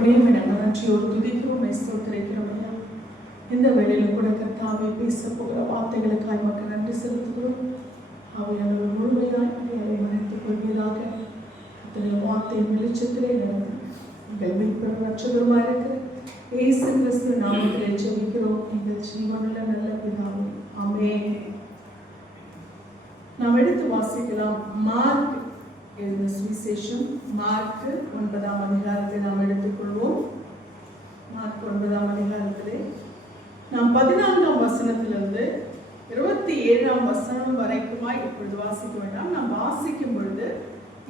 தகப்பனே, நாங்கள் நன்றியோடு துதிக்கிறோம், ஸ்தோத்திரிக்கிறோம் ஐயா. இந்த வேளையிலும் கூட கர்த்தாவே பேச போகிற வார்த்தைகளுக்காய் மக்கள் நன்றி செலுத்துகிறோம். அவையானவர் முழுமையாய் அதை மறைத்துக் கொள்வதாக வார்த்தையின் வெளிச்சத்திலே நடந்து எங்கள் மீட்பரும் ரட்சகருமாய் இருக்கிற இயேசு கிறிஸ்து நாமத்திலே ஜெபிக்கிறோம் எங்கள் ஜீவனுள்ள நல்ல பிதாவே, ஆமென். நாம் எடுத்து வாசிக்கலாம். மார்க் எழுதின சுவிசேஷம் மார்க் 9ஆம் அதிகாரத்தை நாம் எடுத்துக்கொள்வோம். மார்க் 9ஆம் அதிகாரத்திலே நாம் 14ஆம் வசனத்திலிருந்து 27ஆம் வசனம் வரைக்குமாய் இப்பொழுது வாசிக்க வேண்டாம். நாம் வாசிக்கும் பொழுது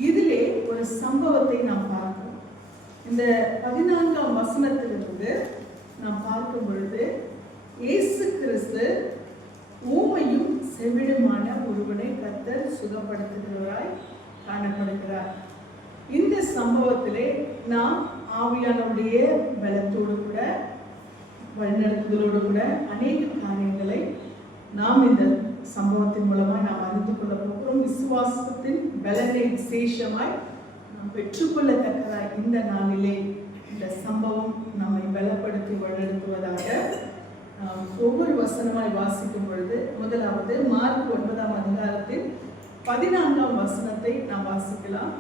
இதிலே ஒரு சம்பவத்தை நாம் பார்க்கிறோம். இந்த 14ஆம் வசனத்திலிருந்து நாம் பார்க்கும் பொழுது இயேசு கிறிஸ்து ஊமையும் செவிடுமான ஒருவனை கர்த்தர் சுகப்படுத்துகிறவராய் காணப்படுகிறார். இந்த சம்பவத்திலே நாம் ஆவியானவருடைய பலத்தோடு கூட வழிநடத்துதலோடு கூட அநேக காரியங்களை நாம் இந்த சம்பவத்தின் மூலமாய் நாம் அறிந்து கொள்ள போகிறோம். விசுவாசத்தின் பலனை விசேஷமாய் நாம் பெற்றுக்கொள்ளத்தக்கதாய் இந்த நாளிலே இந்த சம்பவம் நம்மை பலப்படுத்தி வழிநடத்துவதாக ஒவ்வொரு வசனமாய் வாசிக்கும் பொழுது முதலாவது மார்க் 9ஆம் அதிகாரத்தில் 14ஆம் வசனத்தை நாம் வாசிக்கலாம்.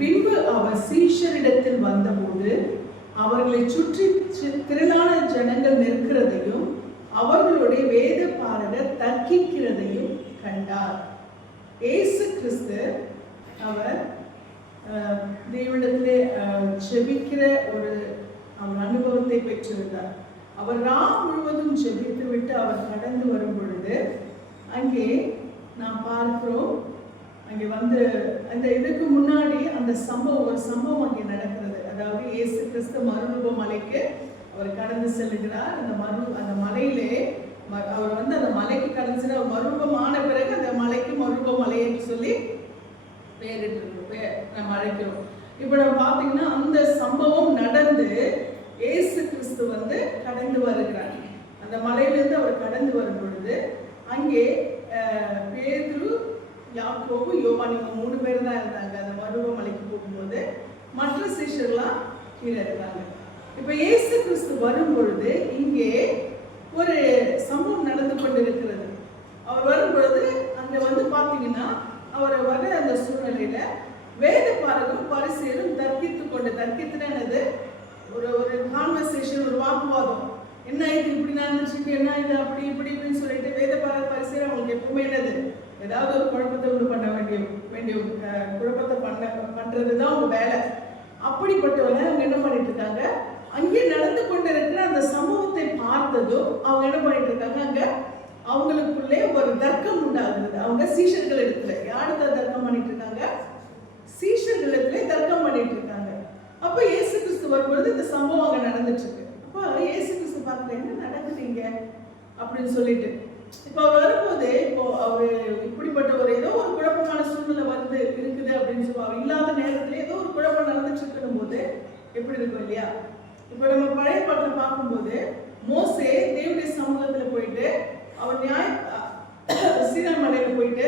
பின்பு அவர் சீஷரிடத்தில் வந்தபோது அவர்களை சுற்றி திரளான ஜனங்கள் நிற்கிறதையும் அவர்களுடைய வேத பாரகர் தர்க்கிக்கிறதையும் கண்டார். இயேசு கிறிஸ்து அவர் தேவனிடத்திலே ஜெபிக்கிற ஒரு அவர் அனுபவத்தை பெற்றிருந்தார். அவர் ராம் முழுவதும் ஜெபித்து விட்டு அவர் கடந்து வரும் பொழுது அங்கே நாம் பார்க்கிறோம், அங்கே வந்து அந்த இதுக்கு முன்னாடி அந்த ஒரு சம்பவம் அங்கே நடக்கிறது. அதாவது இயேசு கிறிஸ்து மறுரூப மலைக்கு அவர் கடந்து செல்லுகிறார். அந்த மலையிலே அவர் வந்து அந்த மலைக்கு கடந்து செல்ல மறுரூபமான பிறகு அந்த மலைக்கு மறுரூப மலை என்று சொல்லி பேரிட்டு நம்ம அழைக்கிறோம். இப்ப நம்ம பார்த்தீங்கன்னா அந்த சம்பவம் நடந்து இயேசு கிறிஸ்து வந்து கடந்து வருகிறார். அந்த மலையிலிருந்து அவர் கடந்து வரும் பொழுது அங்கே பேதுரு, யாக்கோபு, யோவான் இவங்க 3 பேர் தான் இருந்தாங்க. அந்த மறுரூப மலைக்கு போகும்போது மற்ற சீஷர்கள்லாம் கீழே இருந்தாங்க. இப்ப இயேசு கிறிஸ்து வரும் பொழுது இங்கே ஒரு சம்பவம் நடந்து கொண்டிருக்கிறது. அவர் வரும் பொழுது அங்க வந்து பாத்தீங்கன்னா அவர் வர அந்த சூழ்நிலையில வேத பாரகரும் பரிசேயரும் தர்க்கித்துனது ஒரு கான்வர்சேஷன், ஒரு வாக்குவாதம். என்ன இது இப்படி நடந்துச்சு, என்ன இது அப்படி இப்படி இப்படின்னு சொல்லிட்டு வேத பாரகர் பரிசேயர் அவங்களுக்கு எப்பவுமே என்னது ஏதாவது ஒரு குழப்பத்தை உண்டு பண்ண வேண்டிய குழப்பத்தை பண்றதுதான் அவங்க வேலை. அப்படிப்பட்டவங்க அவங்க என்ன பண்ணிட்டு இருக்காங்க, அங்கே நடந்து கொண்டிருக்கிற அந்த சம்பவத்தை பார்த்ததும் அவங்க என்ன பண்ணிட்டு இருக்காங்க, அங்க அவங்களுக்குள்ளே ஒரு தர்க்கம் உண்டாகுது. அவங்க சீஷர்கள் இடத்துல யாருதான் தர்க்கம் பண்ணிட்டு இருக்காங்க, சீஷர்கள் இடத்துல தர்க்கம் பண்ணிட்டு இருக்காங்க. அப்ப இயேசு கிறிஸ்து வரும்பொழுது இந்த சம்பவம் அங்க நடந்துட்டு இருக்கு. அப்ப இயேசு கிறிஸ்து பார்க்கல, என்ன நடக்குதுங்க அப்படின்னு சொல்லிட்டு இப்போ அவர் வரும்போது இப்போ அவர் இப்படிப்பட்ட ஒரு ஏதோ ஒரு குழப்பமான சூழ்நிலை வந்து இருக்குது அப்படின்னு சொல்லுவாங்க. இல்லாத நேரத்துல ஏதோ ஒரு குழப்பம் நடந்துட்டு இருக்கணும் போது எப்படி இருக்கும் இல்லையா? இப்போ நம்ம பழைய பாட்டில் பார்க்கும்போது மோசே தேவனுடைய சமூகத்துல போயிட்டு அவர் சீனாய் மலையில போயிட்டு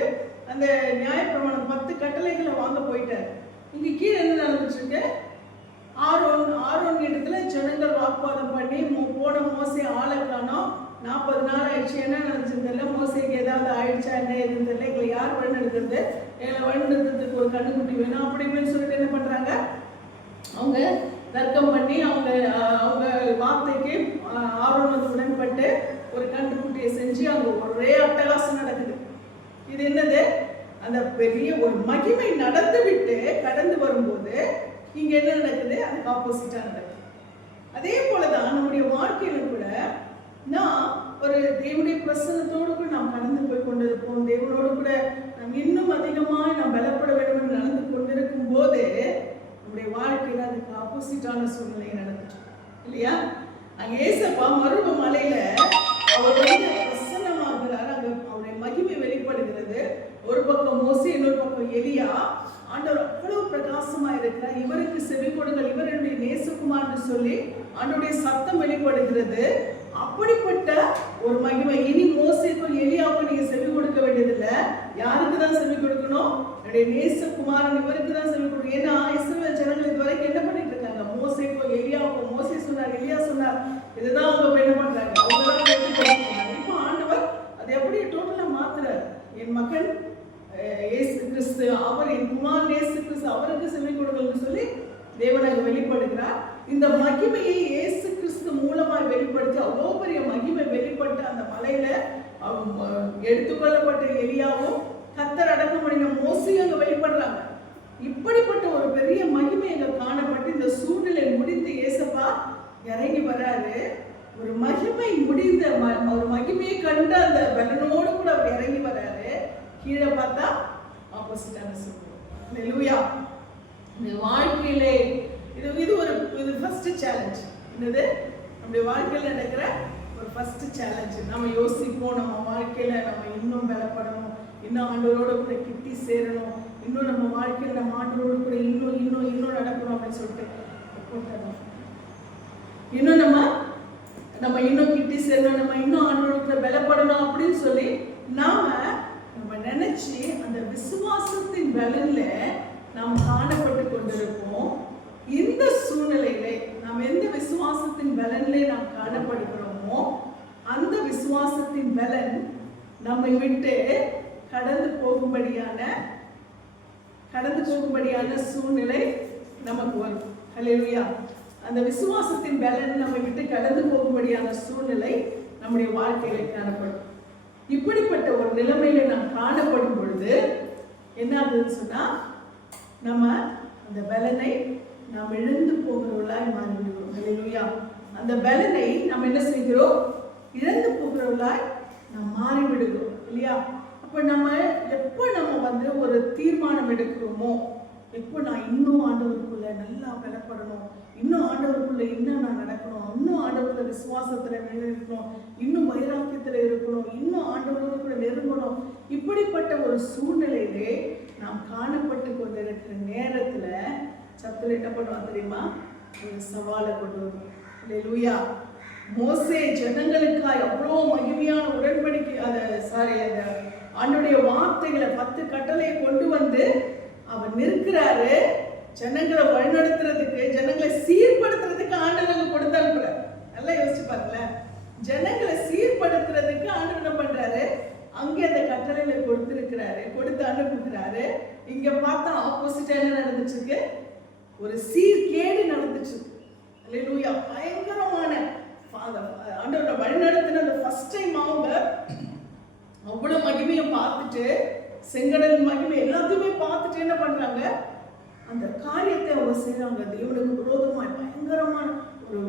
அந்த நியாயப்பிரமாணம் 10 கட்டளைகளை வாங்க போயிட்டார். இங்க கீழே என்ன நடந்துட்டு இருக்கு, ஆரோன் இடத்துல ஜனங்கள் வாக்குவாதம் பண்ணி போன மோசே ஆளை காணோம், 40 நாள் ஆயிடுச்சு, என்ன நடந்துச்சுன்னு தெரியல, மோசைக்கு ஏதாவது ஆயிடுச்சா என்ன எதுன்னு தெரியல, எங்களை யார் வழிநடத்துறது, எங்களை வழிநடத்துறதுக்கு ஒரு கண்ணுக்குட்டி வேணும் அப்படி இப்படின்னு சொல்லிட்டு என்ன பண்றாங்க, அவங்க தர்க்கம் பண்ணி அவங்க வார்த்தைக்கு ஆர்வம் வந்து உடன்பட்டு ஒரு கண்டுக்குட்டியை செஞ்சு அங்க ஒரே அட்டகாசம் நடக்குது. இது என்னது, அந்த பெரிய ஒரு மகிமை நடந்து விட்டு கடந்து வரும்போது இங்க என்ன நடக்குது, அதுக்கு ஆப்போசிட்டா நடக்குது. அதே போலதான் நம்முடைய வாழ்க்கையில கூட நாம் ஒரு தேவனுடைய பிரசன்னத்தோடு கூட நாம் கடந்து போய் கொண்டிருப்போம். தேவனோடு கூட நாம் இன்னும் அதிகமாக நாம் பலப்பட வேண்டும் என்று நடந்து கொண்டிருக்கும் போது நம்முடைய வாழ்க்கையில அதுக்கு ஆப்போசிட்டான சூழ்நிலை நடந்துச்சு இல்லையா? அங்க ஏசப்பா மறுரூப மலையில அவர் வந்து பிரசன்னமாகிறார். அங்க அவருடைய மகிமை வெளிப்படுகிறது. ஒரு பக்கம் மோசே, இன்னொரு பக்கம் எலியா. ஆண்டவர் அவ்வளவு பிரகாசமா இருக்கிறார். இவருக்கு செவி கொடுங்கள், இவர் என்னுடைய நேசகுமார் என்று சொல்லி ஆண்டவருடைய சத்தம் வெளிப்படுகிறது. அப்படிப்பட்ட ஒரு மகிமை. இனி மோசேக்கும் எலியாவுக்கும் நீங்க செவி கொடுக்க வேண்டியதில்லை. யாருக்கு தான் செவி கொடுக்கணும்? என்னுடைய நேசகுமாரன் இவருக்கு தான் செவி கொடுக்கணும். ஏன்னா இஸ்ரவேல் ஜனங்கள் இதுவரைக்கும் என்ன பண்ணிட்டு இருக்காங்க? மோசேக்கும் எலியாவுக்கும், மோசே சொன்னார், எலியா சொன்னார், இதுதான் அவங்க என்ன பண்றாங்க? அவங்கதான். இப்போ ஆண்டவர் அதை எப்படி டோட்டலா மாத்துறாரு. என் மகன் இயேசு கிறிஸ்து, அவர் என் குமாரன் இயேசு கிறிஸ்து, அவருக்கு செவி கொடுக்கணும்னு சொல்லி தேவனாக வெளிப்படுகிறார். இந்த மகிமையை இயேசு கிறிஸ்து மூலமாய் வெளிப்படுத்தி அவ்வளோ பெரிய மகிமை வெளிப்பட்டு அந்த மலையில எடுத்துக்கொள்ளப்பட்ட எலியாவும் கர்த்தர் அடக்கம் பண்ணின மோசையும் அங்க வெளிப்படுறாங்க. இப்படிப்பட்ட ஒரு பெரிய மகிமை அங்க காணப்பட்டு இந்த சூழ்நிலை முடிந்து ஏசப்பா இறங்கி வராரு. ஒரு மகிமை முடிந்த ஒரு மகிமையை கண்டு அந்த பலனோடு கூட அவர் இறங்கி வராரு. கீழே பார்த்தா ஆப்போசிட்டான சூழ்நிலை. ஹல்லேலூயா. இந்த வாழ்க்கையிலே இது ஃபர்ஸ்ட் சேலஞ்ச். என்னது? நம்முடைய வாழ்க்கையில் நடக்கிற ஒரு ஃபர்ஸ்ட் சேலஞ்ச். நம்ம யோசிப்போம், நம்ம வாழ்க்கையில நம்ம இன்னும் பலப்படணும், இன்னும் ஆண்டவரோட கூட கிட்டி சேரணும், இன்னும் நம்ம வாழ்க்கையில் நம்ம ஆண்டவரோட கூட இன்னும் இன்னும் இன்னும் நடக்கணும் அப்படின்னு சொல்லிட்டு இன்னும் நம்ம இன்னும் கிட்டி சேரணும், நம்ம இன்னும் ஆண்டவரோட கூட பலப்படணும் அப்படின்னு சொல்லி நம்ம நினைச்சு அந்த விசுவாசத்தின் பலன்ல நாம் காணப்பட்டு கொண்டிருப்போம். இந்த சூழ்நிலையிலே நாம் எந்த விசுவாசத்தின் பலனிலே நாம் காணப்படுகிறோமோ அந்த விசுவாசத்தின் பலன் நம்மை விட்டு கடந்து போகும்படியான சூழ்நிலை நமக்கு வரும். ஹல்லேலூயா. அந்த விசுவாசத்தின் பலன் நம்மை விட்டு கடந்து போகும்படியான சூழ்நிலை நம்முடைய வாழ்க்கையில காணப்படும். இப்படிப்பட்ட ஒரு நிலைமையில நாம் காணப்படும் பொழுது என்ன ஆகுதுன்னு சொன்னா, நம்ம அந்த பலனை நாம் இழந்து போகிறவர்களாய் மாறிவிடுவோம். ஹல்லேலூயா. அந்த பலனை நாம் என்ன செய்கிறோம்? இழந்து போகிறவர்களாய் நாம் மாறிவிடுகிறோம் இல்லையா? அப்ப நம்ம எப்போ நம்ம ஒரு தீர்மானம் எடுக்கிறோமோ, எப்போ நான் இன்னும் ஆண்டவருக்குள்ள நல்லா பலப்படணும், இன்னும் ஆண்டவருக்குள்ள இன்னும் நான் நடக்கணும், இன்னும் ஆண்டவருக்குள்ள விசுவாசத்துல நிலைநிற்கணும், இன்னும் வைராக்கியத்துல இருக்கணும், இன்னும் ஆண்டவரோடு கூட நெருங்கணும், இப்படிப்பட்ட ஒரு சூழ்நிலையிலே நாம் காணப்பட்டு கொண்டிருக்கிற நேரத்துல சத்துல என்ன பண்ணுவான் தெரியுமா? ஒரு சவாலை கொண்டு வரும். ஹல்லேலூயா. மோசே ஜனங்களுக்காய் அவ்வளோ மகிமையான உடன்படிக்கை அந்த ஆண்டுடைய வார்த்தைகளை 10 கட்டளையை கொண்டு வந்து அவர் நிற்கிறாரு. ஜனங்களை வழிநடத்துறதுக்கு, ஜனங்களை சீர்படுத்துறதுக்கு ஆண்டவருக்கு கொடுத்து அனுப்புறாரு. நல்லா யோசிச்சு பாருங்களேன். ஜனங்களை சீர்படுத்துறதுக்கு ஆண்டவர் என்ன பண்றாரு? அங்கே அந்த கட்டளையில கொடுத்து அனுப்புகிறாரு. இங்க பார்த்தா ஆப்போசிட்டா என்ன நடந்துட்டு இருக்கு? ஒரு சீர்கேடு நடந்துட்டு இருக்கு. ஹல்லேலூயா. பயங்கரமான ஆண்டவரை வழிநடத்தின அந்த ஃபர்ஸ்ட் டைம் அவங்க அவ்வளவு மகிமையை பார்த்துட்டு, செங்கடல் மகிமை எல்லாத்தையுமே பார்த்துட்டு என்ன பண்றாங்க? அந்த காரியத்தை அவங்க செய்யறாங்க. தேவனுக்கு விரோதமாய் பயங்கரமான ஒரு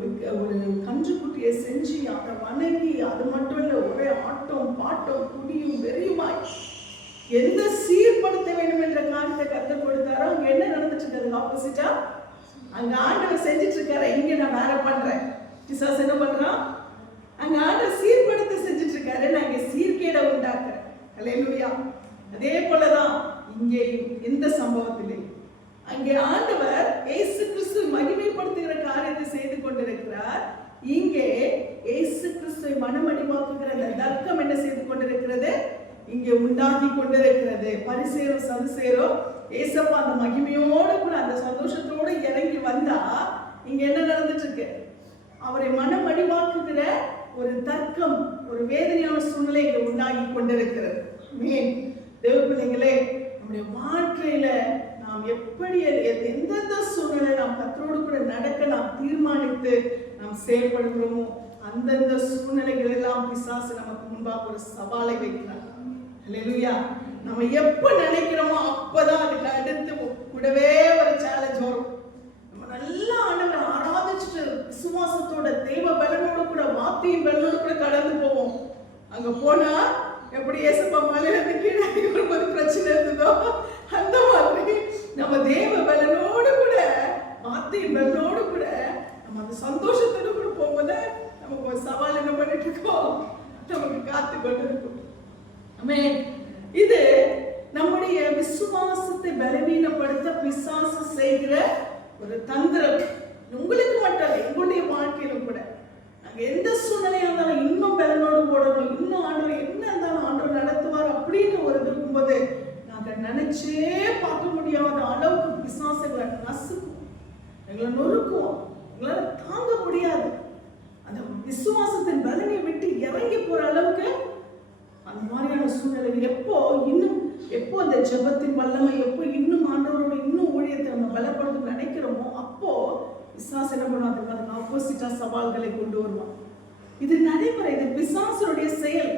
கன்றுக்குட்டியை செஞ்சு அதை வணங்கி, அது மட்டும் இல்ல ஒரே ஆட்டம் பாட்டம் குடியும் வெறியுமாய் எந்த சீர்படுத்த வேண்டும் என்ற காரியத்தை கற்றுக் கொடுத்தாரோ அங்க என்ன நடந்துட்டு இருக்காது? ஆப்போசிட்டா அங்க ஆண்டவர் செஞ்சுட்டு இருக்காரு. இங்க நான் வேற பண்றேன். பிசாசு என்ன பண்றான்? அங்க ஆண்டவர் சீர்படுத்த செஞ்சுட்டு இருக்காரு, நான் இங்க சீர்கேடை உண்டாக்குறேன். ஹல்லேலூயா. அதே போலதான் இங்கே இந்த சம்பவத்திலே அங்கே ஆண்டவர் இயேசு கிறிஸ்து மகிமைப்படுத்துகிற காரியத்தை செய்து கொண்டிருக்கிறார். இங்கே இயேசு கிறிஸ்துவை மனமடிவாக்குகிற அந்த தர்க்கம் என்ன செய்து கொண்டிருக்கிறது? இங்கே உண்டாகி கொண்டிருக்கிறது. பரிசேரும் சதுசேரும் ஏசப்பா அந்த மகிமையோடு கூட அந்த சந்தோஷத்தோடு இறங்கி வந்தா இங்க என்ன நடந்துட்டு இருக்கு? அவரை மனமடிவாக்குகிற ஒரு தர்க்கம், ஒரு வேதனையான சூழ்நிலை இங்க உண்டாகி கொண்டிருக்கிறது. தேவ பிள்ளைகளே, நம்முடைய வாழ்க்கையில நாம் எப்படி எந்தெந்த சூழ்நிலை நாம் கர்த்தரோடு கூட நடக்க நாம் தீர்மானித்து நாம் செயல்படுகிறோமோ அந்தந்த சூழ்நிலைகள் எல்லாம் பிசாசு நமக்கு முன்பாக ஒரு சவாலை வைக்கிறார். ஹல்லேலூயா. நம்ம எப்ப நினைக்கிறோமோ அப்பதான் அதுக்கு அடுத்து கூடவே ஒரு சேலஞ்ச் வரும். நம்ம நல்லா ஆண்டவரை ஆராதிச்சுட்டு விசுவாசத்தோட தெய்வ பலனோடு கூட வார்த்தையின் பலனோடு கூட கடந்து போவோம். அங்க போனா எப்படி ஏசப்பா மலையிலிருந்து கீழே ஒரு பிரச்சனை இருந்ததோ அந்த மாதிரி நம்ம தேவ பலனோடு கூட வார்த்தையின் பலனோடு கூட நம்ம அந்த சந்தோஷத்தோடு கூட போகும்போது நமக்கு ஒரு சவால் என்ன பண்ணிட்டு இருக்கோம்? நமக்கு காத்து கொண்டு இருக்கும். இது நம்முடைய விசுவாசத்தை பலவீனப்படுத்த பிசாசு செய்கிற ஒரு தந்திரம். உங்களுக்கு மட்டும் இல்லை, எங்களுடைய வாழ்க்கையிலும் கூட எந்த சூழ்நிலையா இருந்தாலும் இன்னும் பலனோடு போடணும், இன்னும் ஆண்டவர் என்ன இருந்தாலும் ஆண்டவர் நடத்துவார் அப்படின்னு ஒரு இருக்கும்போது நாங்கள் நினைச்சே பார்க்க முடியாத அளவுக்கு பிசாசுகளை நசுக்கும், எங்களை நொறுக்கும், எங்களால தாங்க முடியாது. அந்த விசுவாசத்தின் பலனை விட்டு இறங்கி போற அளவுக்கு அந்த மாதிரியான சூழ்நிலை எப்போ அந்த ஜெபத்தின் வல்லமை எப்போ இன்னும் ஆண்டவரோட இன்னும் ஊழியத்தை நம்ம பலப்படுத்த நினைக்கிறோமோ அப்போ பிசாசு என்ன பண்ணுவோம், அதுக்கு ஆப்போசிட்டா சவால்களை கொண்டு வருவோம். இது நடைமுறை, இது பிசாசுடைய செயல்.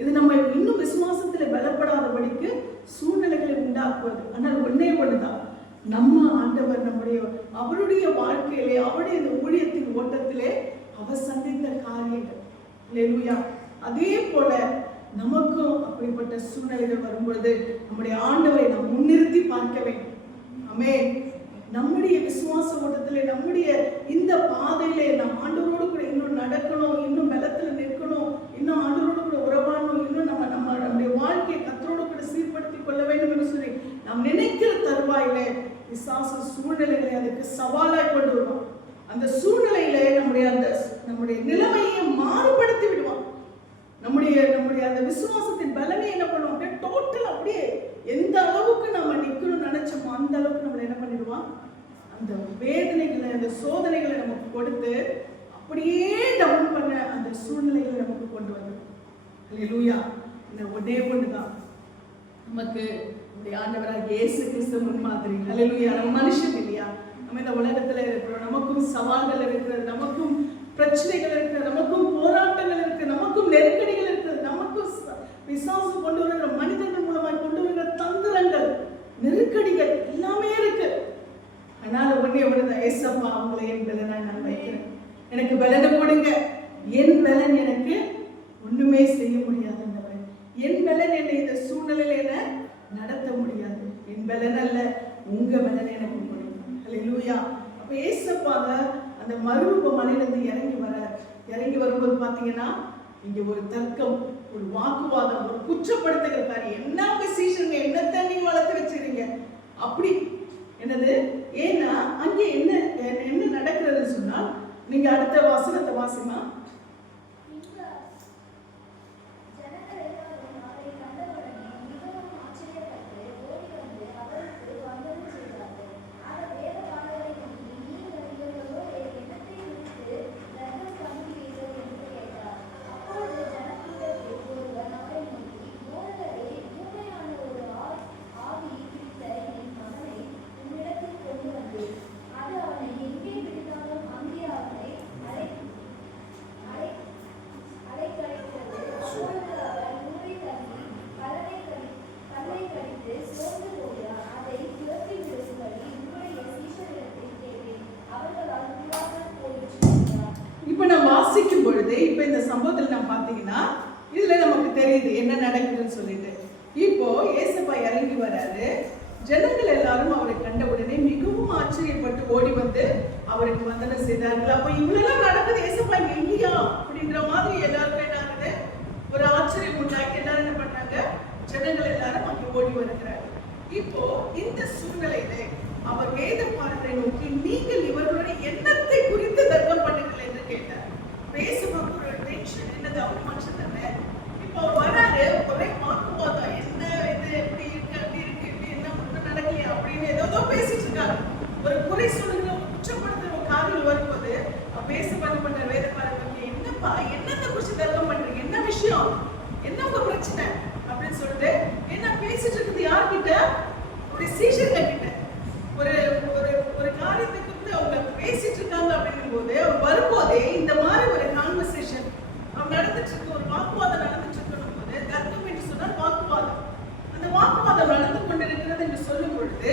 இது நம்ம இன்னும் விசுவாசத்துல பலப்படாதபடிக்கு சூழ்நிலைகளை உண்டாக்குவது. ஆனால் ஒன்னே ஒண்ணுதான், நம்ம ஆண்டவர் அவருடைய வாழ்க்கையிலே அவருடைய இந்த ஊழியத்தின் ஓட்டத்திலே அவர் சந்தித்த காரியங்கள். அல்லேலூயா. அதே போல நமக்கும் அப்படிப்பட்ட சூழ்நிலைகள் வரும்பொழுது நம்முடைய ஆண்டவரை நாம் முன்னிறுத்தி பார்க்க வேண்டும். ஆமென். நம்முடைய விசுவாச ஓட்டத்திலே நம்முடைய இந்த பாதையிலே நாம் ஆண்டவரோடு கூட இன்னும் நடக்கணும், இன்னும் பலத்தில் நிற்கணும், இன்னும் ஆண்டவரோடு கூட உறவாடணும், இன்னும் நம்முடைய வாழ்க்கையை கர்த்தரோடு கூட சீர்படுத்திக் கொள்ள வேண்டும் என்று சொல்லி நாம் நினைக்கிற தருவாயிலே பிசாசு சூழ்நிலைகளை அதுக்கு சவாலாய் கொண்டு வருவான். அந்த சூழ்நிலையிலே நம்முடைய நிலைமையை மாறுபடுத்தி விடுவான். நம்முடைய அந்த விசுவாசத்தின் பலனை என்ன பண்ணுவோம், அப்படியே டோட்டல் அப்படியே எந்த அளவுக்கு நம்ம நிக்கணும்னு நினைச்சோமோ அந்த அளவுக்கு நம்மளை என்ன பண்ணிடுவான், அந்த வேதனைகளை அந்த சோதனைகளை நமக்கு கொடுத்து அப்படியே டவுன் பண்ண அந்த சூழ்நிலைகளை நமக்கு கொண்டு வந்துடும். அல்லேலூயா. இந்த ஒரே ஒண்ணுதான் நமக்கு ஆண்டவராகிய இயேசு கிறிஸ்து முன்மாதிரி. அல்லேலூயா. நம்ம மனுஷன் இல்லையா, நம்ம இந்த உலகத்துல இருக்கிறோம், நமக்கும் சவால்கள் இருக்கிறது, நமக்கும் பிரச்சனைகள் இருக்கிறது, நமக்கும் போராட்டங்கள் இருக்கு, நமக்கும் நெருக்கடிகள் இருக்கிறது, நமக்கும் பிசாசு கொண்டு வருகிற மனிதர்கள் மூலமாய் கொண்டு வருகிற தந்திரங்கள் நெருக்கடிகள் எல்லாமே இருக்கு. அதனால ஒண்ணுதான், ஏசப்பா அவங்களை என் பலனை நான் வைக்கிறேன், எனக்கு பலனை கொடுங்க. என் பலன் எனக்கு ஒண்ணுமே செய்ய முடியாது, என் பலன் என்னை இந்த சூழ்நிலையில என்ன நடத்த முடியாது, என் பலன் அல்ல உங்க பலனை எனக்கு கொடுங்க. அல்லேலூயா. அப்ப ஏசப்பாக அந்த மறுரூப மலையிலிருந்து இறங்கி வரும்போது பாத்தீங்கன்னா இங்க ஒரு தர்க்கம், ஒரு வாக்குவாதம், ஒரு குற்றப்படுத்துகிற காரியம். என்ன சீசனுங்க, என்னத்தை நீங்க வளர்த்து வச்சிருக்கீங்க அப்படி என்னது. ஏன்னா அங்கே என்ன நடக்கிறதுன்னு சொன்னால், நீங்க அடுத்த வசனத்தை வாசிமா. இப்ப இந்த சம்பவத்தில் நம்ம பாத்தீங்கன்னா இதுல நமக்கு தெரியுது என்ன நடக்குதுன்னு சொல்லிட்டு. இப்போ ஏசப்பா இறங்கி வராரு, ஜனங்கள் எல்லாரும் அவரை கண்ட உடனே மிகவும் ஆச்சரியப்பட்டு ஓடி வந்து அவருக்கு வந்தனம் செய்தார்கள். அப்ப இவ்வளவு நடக்குது, ஏசப்பா இல்லையா அப்படின்ற மாதிரி எல்லாருக்கும் என்ன ஆகுது, ஒரு ஆச்சரியம் உண்டாக்கி எல்லாரும் என்ன பண்ணாங்க, ஜனங்கள் எல்லாரும் அங்கே ஓடி வருகிறார். இப்போ இந்த சூழ்நிலையில அவர் வேத பாடத்தை நோக்கி, நீங்கள் இவர்களுடைய எண்ணத்தை குறித்து தர்க்கம் பண்ணுங்கள் என்று கேட்டார். பேசும்போது ஒரு டென்ஷன், என்னது அவங்க மனுஷன் தானே. இப்போ அவர் வராரு, ஒரே வாக்குவாதம், என்ன இது எப்படி இருக்கு அப்படி இருக்கு இப்படி என்ன ஒன்றும் நடக்கலையா அப்படின்னு ஏதோ பேசிட்டு இருக்காரு. ஒரு குறை சொல்லுகிற குற்றப்படுத்துற ஒரு காரியம் வரும்போது பேச பண்ண வேத பாடத்தை, என்னப்பா என்னத்தை குறிச்சு தர்க்கம் பண்றீங்க, என்ன விஷயம், என்ன உங்க பிரச்சனை அப்படின்னு சொல்லிட்டு என்ன பேசிட்டு இருக்குது. யார்கிட்ட, ஒரு சீஷர்கள் கிட்ட ஒரு காரியத்தை குறித்து அவங்க பேசிட்டு இருக்காங்க. அப்படிங்கும் போது அவர் வரும்போதே இந்த மாதிரி ஒரு கான்வர்சேஷன் அவங்க நடந்துட்டு இருக்கு, ஒரு வாக்குவாதம் நடந்துட்டு இருக்கணும் போது, தர்க்கம் என்று சொன்னால் வாக்குவாதம், அந்த வாக்குவாதம் நடந்து கொண்டிருக்கிறது என்று சொல்லும் பொழுது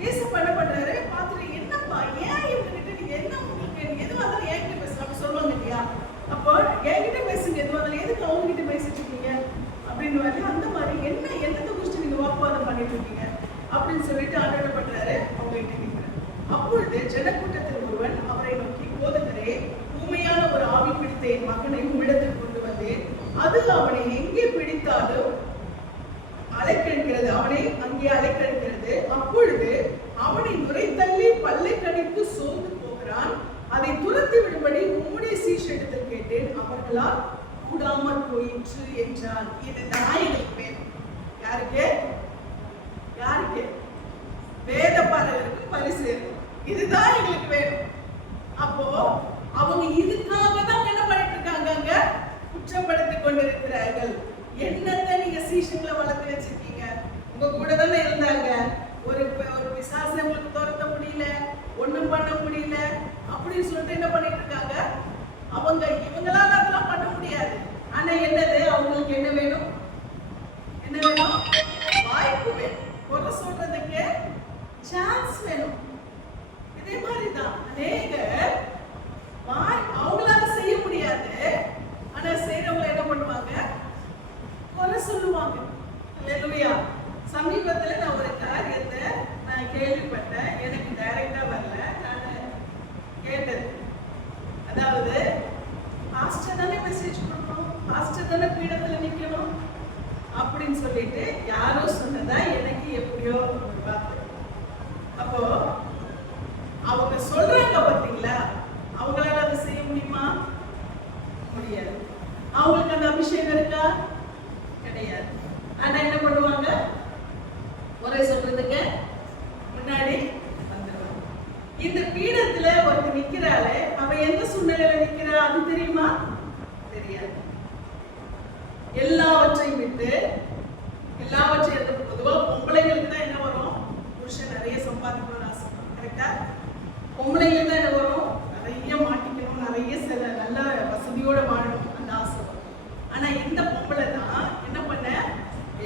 பேச பண்றாரு. பார்த்துட்டு என்னப்பா ஏன் இவங்க கிட்ட நீங்க என்ன, உங்களுக்கு எதுவாக இருந்தாலும் என்கிட்ட பேசலாம் அப்படி சொல்லுவாங்க இல்லையா. அப்போ என்கிட்ட பேசுங்க, எதுவாக இருந்தாலும் எதுக்கு அவங்க கிட்ட பேசிட்டு இருக்கீங்க அப்படின்னு அந்த மாதிரி என்னத்தை குறிச்சு நீங்க வாக்குவாதம் பண்ணிட்டு இருக்கீங்க அப்படின்னு சொல்லிட்டு ஆண்டவர் பண்றாரு. அவங்க கிட்ட அப்பொழுது ஜனக்கூட்டத்தில் ஒருவன் அவரை நோக்கி, போதகரே, ஊமையான ஒரு ஆவி பிடித்த என் மகனை உம்மிடத்தில் கொண்டு வந்தேன், அது அவனை எங்கே பிடித்தாலும் அலைக்கழிக்கிறது, அவனை அங்கே அலைக்கழிக்கிறது. அப்பொழுது அவனை நுரை தள்ளி பல்லை கடித்து சோர்ந்து போகிறான், அதை துரத்தி விடும்படி செய்யும்படி உம்முடைய சீஷரிடத்தில் கேட்டேன், அவர்களால் கூடாமல் போயிற்று என்றான். இதுதான் எங்களுக்கு வேணும். யாருக்கு? யாருக்கு? வேதபாரகருக்கும் பரிசேயருக்கும். இதுதான் எங்களுக்கு வேணும். அப்போ அவங்க இதுக்காக தான் என்ன பண்ணிட்டு இருக்காங்க? அங்க குற்றப்படுத்திக் கொண்டிருக்கிறார்கள். என்னத்தை நீங்க சீஷங்களை வளர்த்து வச்சிருக்கீங்க? உங்க கூட தானே இருந்தாங்க. ஒரு பிசாசு உங்களுக்கு துரத்த முடியல, ஒண்ணும் பண்ண முடியல அப்படின்னு சொல்லிட்டு என்ன பண்ணிட்டு இருக்காங்க? அவங்க இவங்களால அதெல்லாம் பண்ண முடியாது. ஆனா என்னது? அவங்களுக்கு என்ன வேணும்? என்ன வேணும்? வாய்ப்பு வேணும். குறை சொல்றதுக்கு சான்ஸ் வேணும். இதே மாதிரிதான் அநேக அவங்களால செய்ய முடியாது. ஆனா செய்யறவங்க என்ன பண்ணுவாங்க? குறை சொல்லுவாங்க. அல்லேலூயா. சமீபத்துல நான் ஒரு காரியத்தை நான் கேள்விப்பட்டேன். எனக்கு டைரக்டா வரல, நான் கேட்டது. அதாவது பாஸ்டர் தானே மெசேஜ் கொடுக்கணும், பாஸ்டர் தானே பீடத்துல நிக்கணும் அப்படின்னு சொல்லிட்டு யாரோ சொன்னதா எனக்கு எப்படியோ ஒரு வார்த்தை. அப்போ அவங்க சொல்றாங்க பாத்தீங்களா, அவங்களால அதை செய்ய முடியுமா? முடியாது. அவங்களுக்கு அந்த அபிஷேகம் இருக்கா? கிடையாது. ஆனா என்ன பண்ணுவாங்க? ஒரே சொல்றதுக்கு முன்னாடி வந்துடுவாங்க. இந்த பீடத்துல ஒருத்தர் நிக்கிறாளே, அவ எந்த சூழ்நிலையில நிக்கிறா அது தெரியுமா? தெரியாது. எல்லாவற்றையும் விட்டு எல்லாவற்றையும் பொதுவா பொம்பளைங்களுக்கு தான் என்ன வரும்? புருஷன் நிறைய சம்பாதிக்கணும்னு ஆசை. கரெக்டா? பொம்பளைங்களுக்கு தான் என்ன வரும்? நிறைய மாட்டிக்கணும், நிறைய சில நல்ல வசதியோட வாழணும் அந்த ஆசை. ஆனா இந்த பொம்பளை தான் என்ன பண்ண?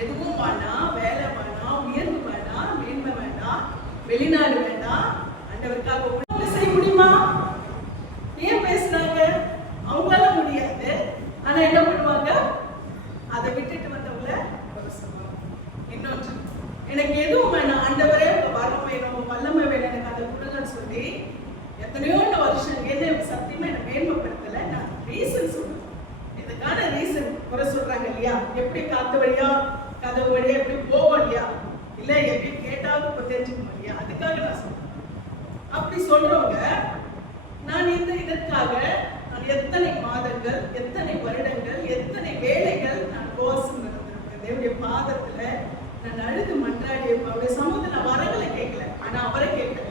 எதுவும் வேண்டாம், வேலை வேண்டாம், உயர்வு வேண்டாம், மேன்மை வேண்டாம், வெளிநாடு வேண்டாம், ஆண்டவருக்காக ஒன்றும் செய்ய முடியுமா? ஏன் பேசுறாங்க? அவங்களால முடியாது. ஆனா என்ன பண்ணுவாங்க? அதை விட்டுட்டு வந்தவங்கள இன்னொன்று, எனக்கு எதுவும் வேணாம், ஆண்டவரே வரம் வேணும், வல்லமை வேணும், எனக்கு அந்த குணங்கள் சொல்லி எத்தனையோ வருஷம் என்ன சத்தியமா என்ன மேன்மைப்படுத்தல. நான் ரீசன் சொல்றேன். இதுக்கான ரீசன் குறை சொல்றாங்க இல்லையா? எப்படி காத்து வழியா கதவு வழியா எப்படி போவோம் இல்லையா? இல்ல எப்படி கேட்டாலும் இப்ப தெரிஞ்சுக்கணும் இல்லையா? அதுக்காக நான் சொல்றேன். அப்படி சொல்றவங்க நான் இதற்காக நான் எத்தனை மாதங்கள், எத்தனை வருடங்கள், எத்தனை வேலைகள் நான் கோசம் நடந்திருக்கேன். தேவனுடைய பாதத்துல நான் அழுது மன்றாடி அவருடைய சமூகத்தில் நான் வரங்களை கேட்கல, ஆனா அவரை கேட்கிறேன்.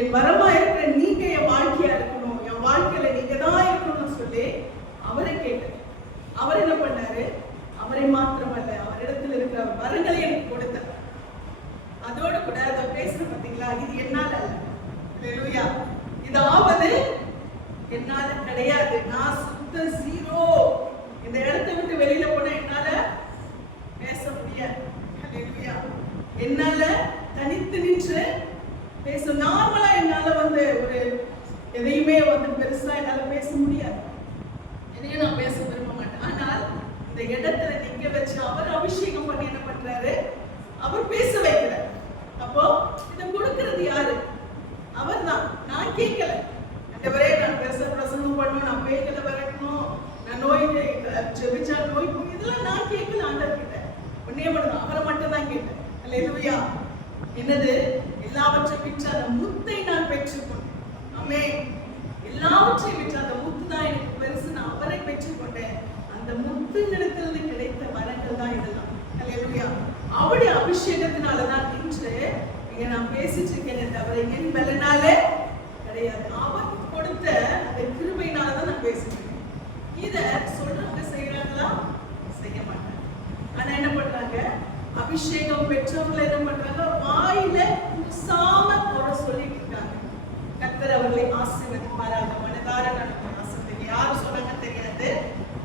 என் வரமா இருக்கிற நீங்க என் வாழ்க்கையா இருக்கணும், என் வாழ்க்கையில நீங்க தான் இருக்கணும்னு சொல்லி அவரை கேட்டேன். அவர் என்ன பண்ணாரு? அவரை மாத்திரமல்ல, அவரிடத்தில் இருக்கிற வரங்களை எனக்கு கொடுத்தார். அதோட கூட அதை பேசுற பாத்தீங்களா, இது என்னால அல்ல, இது ஆவது என்னால கிடையாது. நான் சுத்த ஜீரோ. இந்த இடத்தை விட்டு வெளியில போனா என்னால பேச முடியாது. என்னால தனித்து நின்று பேச, நார்மலா என்னால ஒரு எதையுமே பெருசா என்னால பேச முடியாது. எதையும் நான் பேச விரும்ப மாட்டேன். ஆனால் இந்த இடத்துல நிக்க வச்சு அவர் அபிஷேகம் பண்ணி என்ன பண்றாரு? அவர் பேச வைக்கிறார். அப்போ இதை கொடுக்கிறது யாரு? அவர் தான். நான் கேட்கல, ஆண்டவரே நான் பிரசங்கம் பண்ணணும், நான் பேய்களை விரட்டணும், நான் நோய் ஜெபிச்சா நோய் போய், இதெல்லாம் நான் கேட்கல. ஆண்டவர் கிட்ட ஒன்னே மட்டும் அவரை மட்டும் தான் கேட்டேன். அல்லேலூயா. என்னது? எல்லாவற்றையும் விற்று அந்த முத்தை நான் பெற்றுக்கொண்டேன். ஆமென். எல்லாவற்றையும் விற்று அந்த முத்து தான் எனக்கு பெருசு. நான் அவரை பெற்றுக்கொண்டேன். அந்த முத்து இடத்திலிருந்து கிடைத்த வரங்கள் தான் இதெல்லாம். அல்லேலூயா. அவருடைய அபிஷேகத்தினாலதான் இன்று இங்க நான் பேசிட்டு இருக்கேன். தவிர என் பலனாலே கிடையாது. அவர் கொடுத்த அந்த கிருபையினாலதான் நான் பேசிட்டு இருக்கேன். இத சொல்றவங்க செய்யறாங்களா? செய்ய மாட்டாங்க. ஆனா என்ன பண்றாங்க? அபிஷேகம் பெற்றவங்களை என்ன பண்றாங்க? வாயில குசாம குறை சொல்லிட்டு இருக்காங்க. கர்த்தர் அவர்களை ஆசீர்வதிப்பாராக. மனதார நடக்கும் ஆசீர்வதிங்க. யாரும் சொன்னாங்க தெரியாது.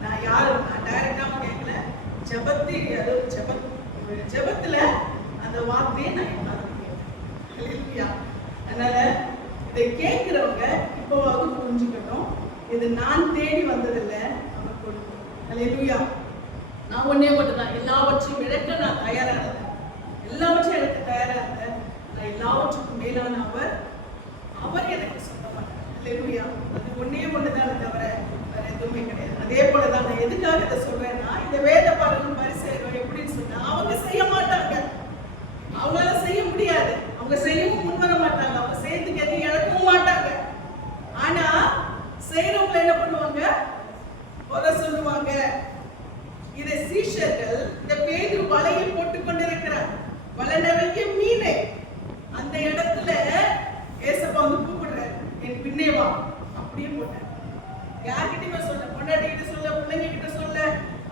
நான் யாரும் டைரக்டாவும் கேட்கல. ஜெபத்துல அந்த வார்த்தையை நான் கேட்டேன். அதனால இதை கேட்கிறவங்க இப்போவாவது புரிஞ்சுக்கணும். இது நான் தேடி வந்ததில்லை, அவர் கொடுக்கும். அல்லேலூயா. நான் ஒன்னே மட்டும்தான் எல்லாவற்றையும் இழக்க நான் தயாரா இருந்தேன். எல்லாவற்றையும் இழக்க தயாரா இருந்தேன். நான் எல்லாவற்றுக்கும் மேலான அவர் எனக்கு சொந்தமாட்டார். அல்லேலூயா. அது ஒன்னே ஒண்ணுதானே தவிர வேற எதுவுமே கிடையாது. அதே போலதான் நான் எதுக்காக இதை சொல்றேன்னா, இந்த வேத பாரகம் பரிசேயர்கள் எப்படின்னு சொன்னா, அவங்க செய்ய மாட்டாங்க, அவங்களால செய்ய முடியாது, அவங்க செய்யவும் முன்வர மாட்டாங்க, அவங்க செய்யறதுக்கு எதையும் இழக்கவும் மாட்டாங்க. ஆனா பின்னே வா அப்படியே போட்டார். யார்கிட்டயுமே சொல்ல, பொண்டாட்டி கிட்ட சொல்ல, பிள்ளைங்க கிட்ட சொல்ல,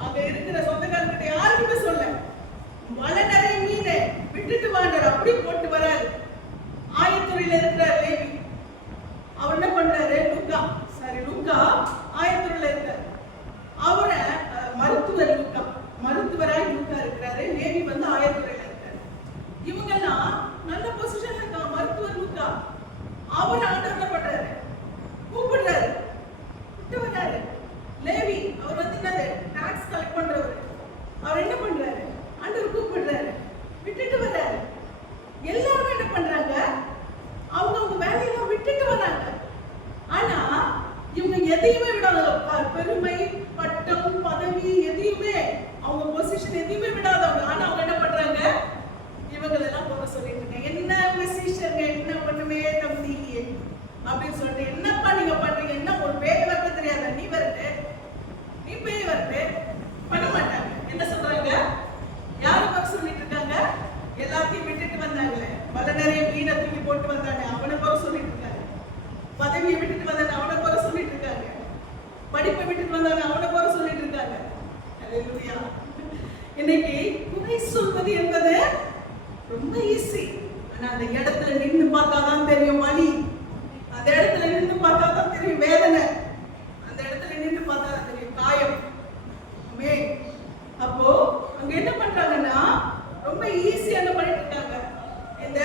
அங்க இருக்கிற சொந்தக்காரர்கிட்ட யாருக்குமே சொல்ல. வலை நிறைய மீனை விட்டுட்டு வாண்டார், அப்படியே போட்டு வராரு. ஆயத்துறையில இருக்கிறார் லேவி. அவர் என்ன பண்றாரு? லூக்கா ஆயத்துறையில இருக்காரு. அவரை மருத்துவராய் லூக்கா இருக்கிறாரு. லேவி வந்து ஆயத்துறையில இருக்காரு. இவங்கெல்லாம் நல்ல பொசிஷன்ல இருக்காங்க. மருத்துவர் லூக்கா அவர் ஆண்டவர் என்ன பண்றாரு? கூப்பிடுறாரு, விட்டு வர்றாரு. லேவி அவர் வந்து என்னது? டாக்ஸ் கலெக்ட் பண்றவர். அவர் என்ன பண்றாரு? ஆண்டவர் கூப்பிடுறாரு, விட்டுட்டு வர்றாரு. எல்லாரும் என்ன பண்றாங்க? அவங்க வேலையெல்லாம் விட்டுட்டு வர்றாங்க. ஆனா இவங்க எதையுமே விடாதவங்க. பெருமை, பட்டம், பதவி எதையுமே, அவங்க பொசிஷன் எதையுமே விடாதவங்க. ஆனா அவங்க என்ன பண்றாங்க? இவங்களெல்லாம் போக சொல்லிட்டு இருக்காங்க. என்ன பொசிஷன், என்ன பண்ணுமே தம்பி அப்படின்னு சொல்லிட்டு, என்னப்பா நீங்க பண்றீங்க? என்ன ஒரு பேய் வரது தெரியாத? நீ பேய் வரது பண்ண மாட்டாங்க. என்ன சொல்றாங்க? யாரு பக்கம் சொல்லிட்டு இருக்காங்க? எல்லாத்தையும் விட்டுட்டு வந்தாங்களே, வலை நிறைய மீனை தூக்கி போட்டு வந்தாங்க, அவனை குறை சொல்லிட்டு இருக்காங்க. பதவியை விட்டுட்டு வந்தாங்க, அவனை குறை சொல்லிட்டு இருக்காங்க. படிப்பை விட்டுட்டு வந்தாங்க, அவனை குறை சொல்லிட்டு இருக்காங்க. அல்லேலூயா. இன்னைக்கு குறை சொல்வது என்பது ரொம்ப ஈஸி. ஆனா அந்த இடத்துல நின்று பார்த்தாதான் தெரியும் வலி. அந்த இடத்துல நின்று பார்த்தாதான் தெரியும் வேதனை. அந்த இடத்துல நின்று பார்த்தாதான் தெரியும் காயம். அப்போ அங்க என்ன பண்றாங்கன்னா, ரொம்ப ஈஸியா என்ன பண்ணிட்டு இருக்காங்க? இந்த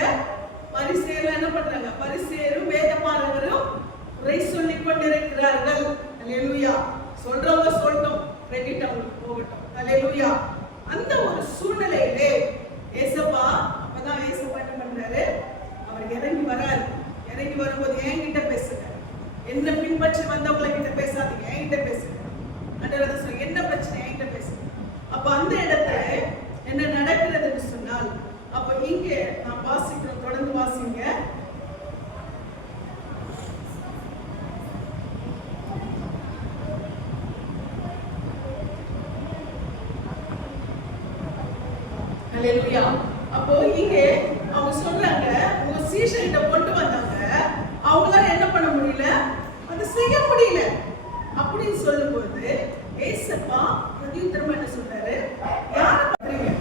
பரிசேயர் என்ன பண்றாங்க? பரிசேயரும் வேதபாரகரும் குறை சொல்லிக் கொண்டிருக்கிறார்கள். அல்லேலூயா. சொல்றவங்க சொல்லட்டும், கிரெடிட் அவங்களுக்கு போகட்டும். அல்லேலூயா. அந்த ஒரு சூழ்நிலையிலே ஏசப்பா, அப்பதான் ஏசப்பா என்ன பண்றாரு? அவர் இறங்கி வராரு. இறங்கி வரும்போது என்கிட்ட பேசுங்க, என்ன பின்பற்றி வந்தவங்களை கிட்ட பேசாதீங்க, என்கிட்ட பேசுங்க. என்ன பிரச்சனை? என்கிட்ட பேசுங்க. அப்ப அந்த இடத்துல என்ன நடக்கிறதுன்னு சொன்னால், அப்ப இங்க நான் வாசிக்கிறோம், தொடர்ந்து வாசிங்க. அல்லேலூயா. அப்போ இங்க அவங்க சொல்றாங்க, உங்க சீஷர்கிட்ட கொண்டு வந்தாங்க, அவங்களால என்ன பண்ண முடியல, அதை செய்ய முடியல அப்படின்னு சொல்லும்போது ஏசப்பா பிரதியுத்தரமா என்ன சொல்றாரு? யார பண்றீங்க?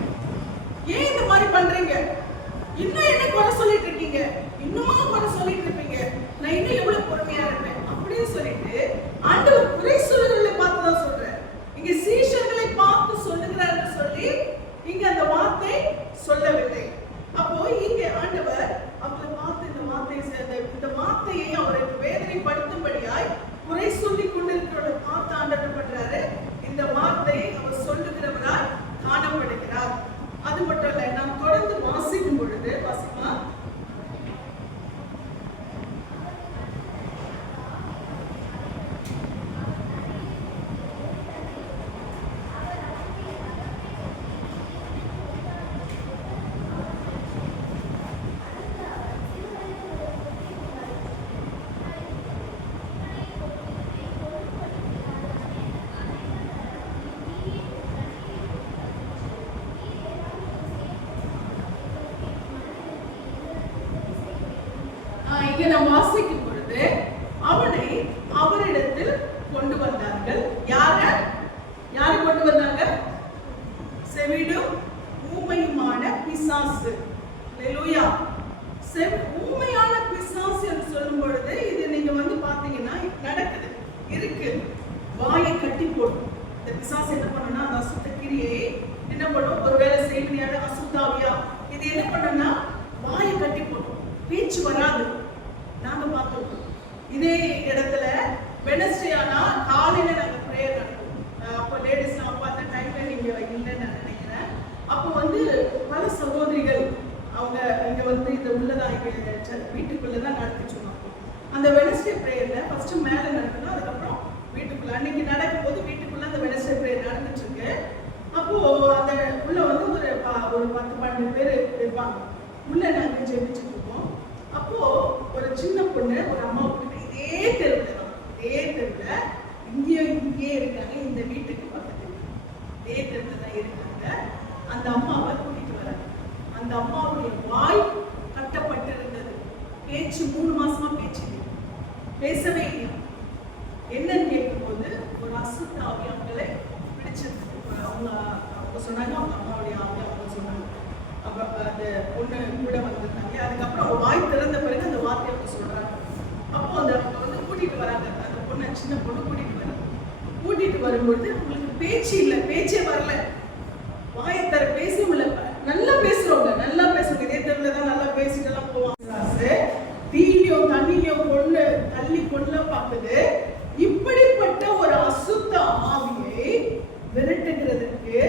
ஏன் இந்த மாதிரி பண்றீங்க? இன்னும் என்ன குறை சொல்லிட்டு இருக்கீங்க? இன்னுமா குறை சொல்லிட்டு இருப்பீங்க? நான் இன்னும் எவ்வளவு பொறுமையா இருப்பேன் அப்படின்னு சொல்லிட்டு ஆண்டவர் குறை சொல்லுகிறவர்களை பார்த்து தான் சொல்றாரு. இங்க சீஷர்களை பார்த்து சொல்லுகிறாரு சொல்லி இங்க அந்த வார்த்தை சொல்லவில்லை. அப்போ இங்க ஆண்டவர் அவரை பார்த்து இந்த வார்த்தையை அவருக்கு வேதனைப்படுத்தும்படியாய் குறை சொல்லிக் கொண்டிருக்கிறவரை பார்த்து ஆண்டவர் பண்றாரு. இந்த வார்த்தையை அவர் சொல்லுகிறவராய் காணப்படுகிறார். அது மட்டும் இல்ல, நாம் தொடர்ந்து வாசிக்கும் பொழுது வாசிமா இங்க நாம் வாசிக்கும் பொழுது அவனை அவரிடத்தில் கொண்டு வந்தார்கள். யாரை கொண்டு வந்தாங்க? செவிடும் ஊமையுமான பிசாசு. அல்லேலூயா. ஊமையான பிசாசு என்று சொல்லும் பொழுது இது நீங்க வந்து பாத்தீங்கன்னா நடக்குது, இருக்கு. வாயை கட்டி போடும். இந்த பிசாசு என்ன பண்ணுனா, அந்த அசுத்த கிரியை என்ன பண்ணும்? ஒருவேளை செய்வினையால அசுத்தாவியா இது என்ன பண்ணுனா வாயை கட்டி போடும், பேச்சு வராது. நாங்க பார்த்தோம் இதே இடத்துல வெனஸ்டே ஆனா காலையில நாங்க பிரேயர் நடத்துவோம். அப்போ லேடிஸ் நான் பார்த்த டைம்ல நீங்க இல்லைன்னு நான் நினைக்கிறேன். அப்போ வந்து பல சகோதரிகள் அவங்க இங்க வந்து இந்த உள்ளதான் வீட்டுக்குள்ளதான் நடத்திட்டு சொன்னாங்க. அந்த வெனஸ்டே பிரேயர்ல ஃபர்ஸ்ட் மேல நடக்கணும், அதுக்கப்புறம் வீட்டுக்குள்ள. அன்னைக்கு நடக்கும் போது வீட்டுக்குள்ள அந்த வெனஸ்டே பிரேயர் நடந்துட்டு இருக்கு. அப்போ அந்த உள்ள வந்து ஒரு 10-12 பேர் இருப்பாங்க. உள்ள நாங்க ஜெபிச்சுட்டு இருக்கோம். அப்போ ஒரு சின்ன பொண்ணு ஒரு அம்மா கூட்டிட்டு இதே தெருவுல இங்கே இருக்காங்க. இந்த வீட்டுக்கு பக்கத்துல இதே தெருவுல தான் இருக்காங்க. அந்த அம்மாவை கூட்டிட்டு வராங்க. அந்த அம்மாவுடைய வாய் கட்டப்பட்டிருந்தது. பேச்சு 3 மாசமா பேச்சு. பேசவே இல்லை. என்னன்னு கேட்கும்போது ஒரு அசுத்த ஆவி அவங்களை பிடிச்சது. அவங்க சொன்னாங்க, அவங்க அம்மாவுடைய ஆவி அவங்க சொன்னாங்க. அப்போ அந்த பொண்ணு கூட வந்திருந்தாங்க. அதுக்கப்புறம் அவங்க வாய் திறந்த பிறகு அந்த வார்த்தையை அவங்க சொல்றாங்க. அப்போ அந்த அவங்க கூட்டிட்டு வராங்க, அந்த பொண்ணு, சின்ன பொண்ணு கூட்டிட்டு வராங்க. கூட்டிட்டு வரும்பொழுது அவங்களுக்கு பேச்சு இல்லை, பேச்சே வரல, வாயை தர பேச முடியல. நல்லா பேசுறவங்க, நல்லா பேசுறவங்க, இதே தெருவில் தான் நல்லா பேசிட்டு எல்லாம் போவாங்க. தீனியும் தண்ணியும் பொண்ணு தள்ளி பொண்ணு பார்க்குது. இப்படிப்பட்ட ஒரு அசுத்த ஆவியை விரட்டுகிறதுக்கு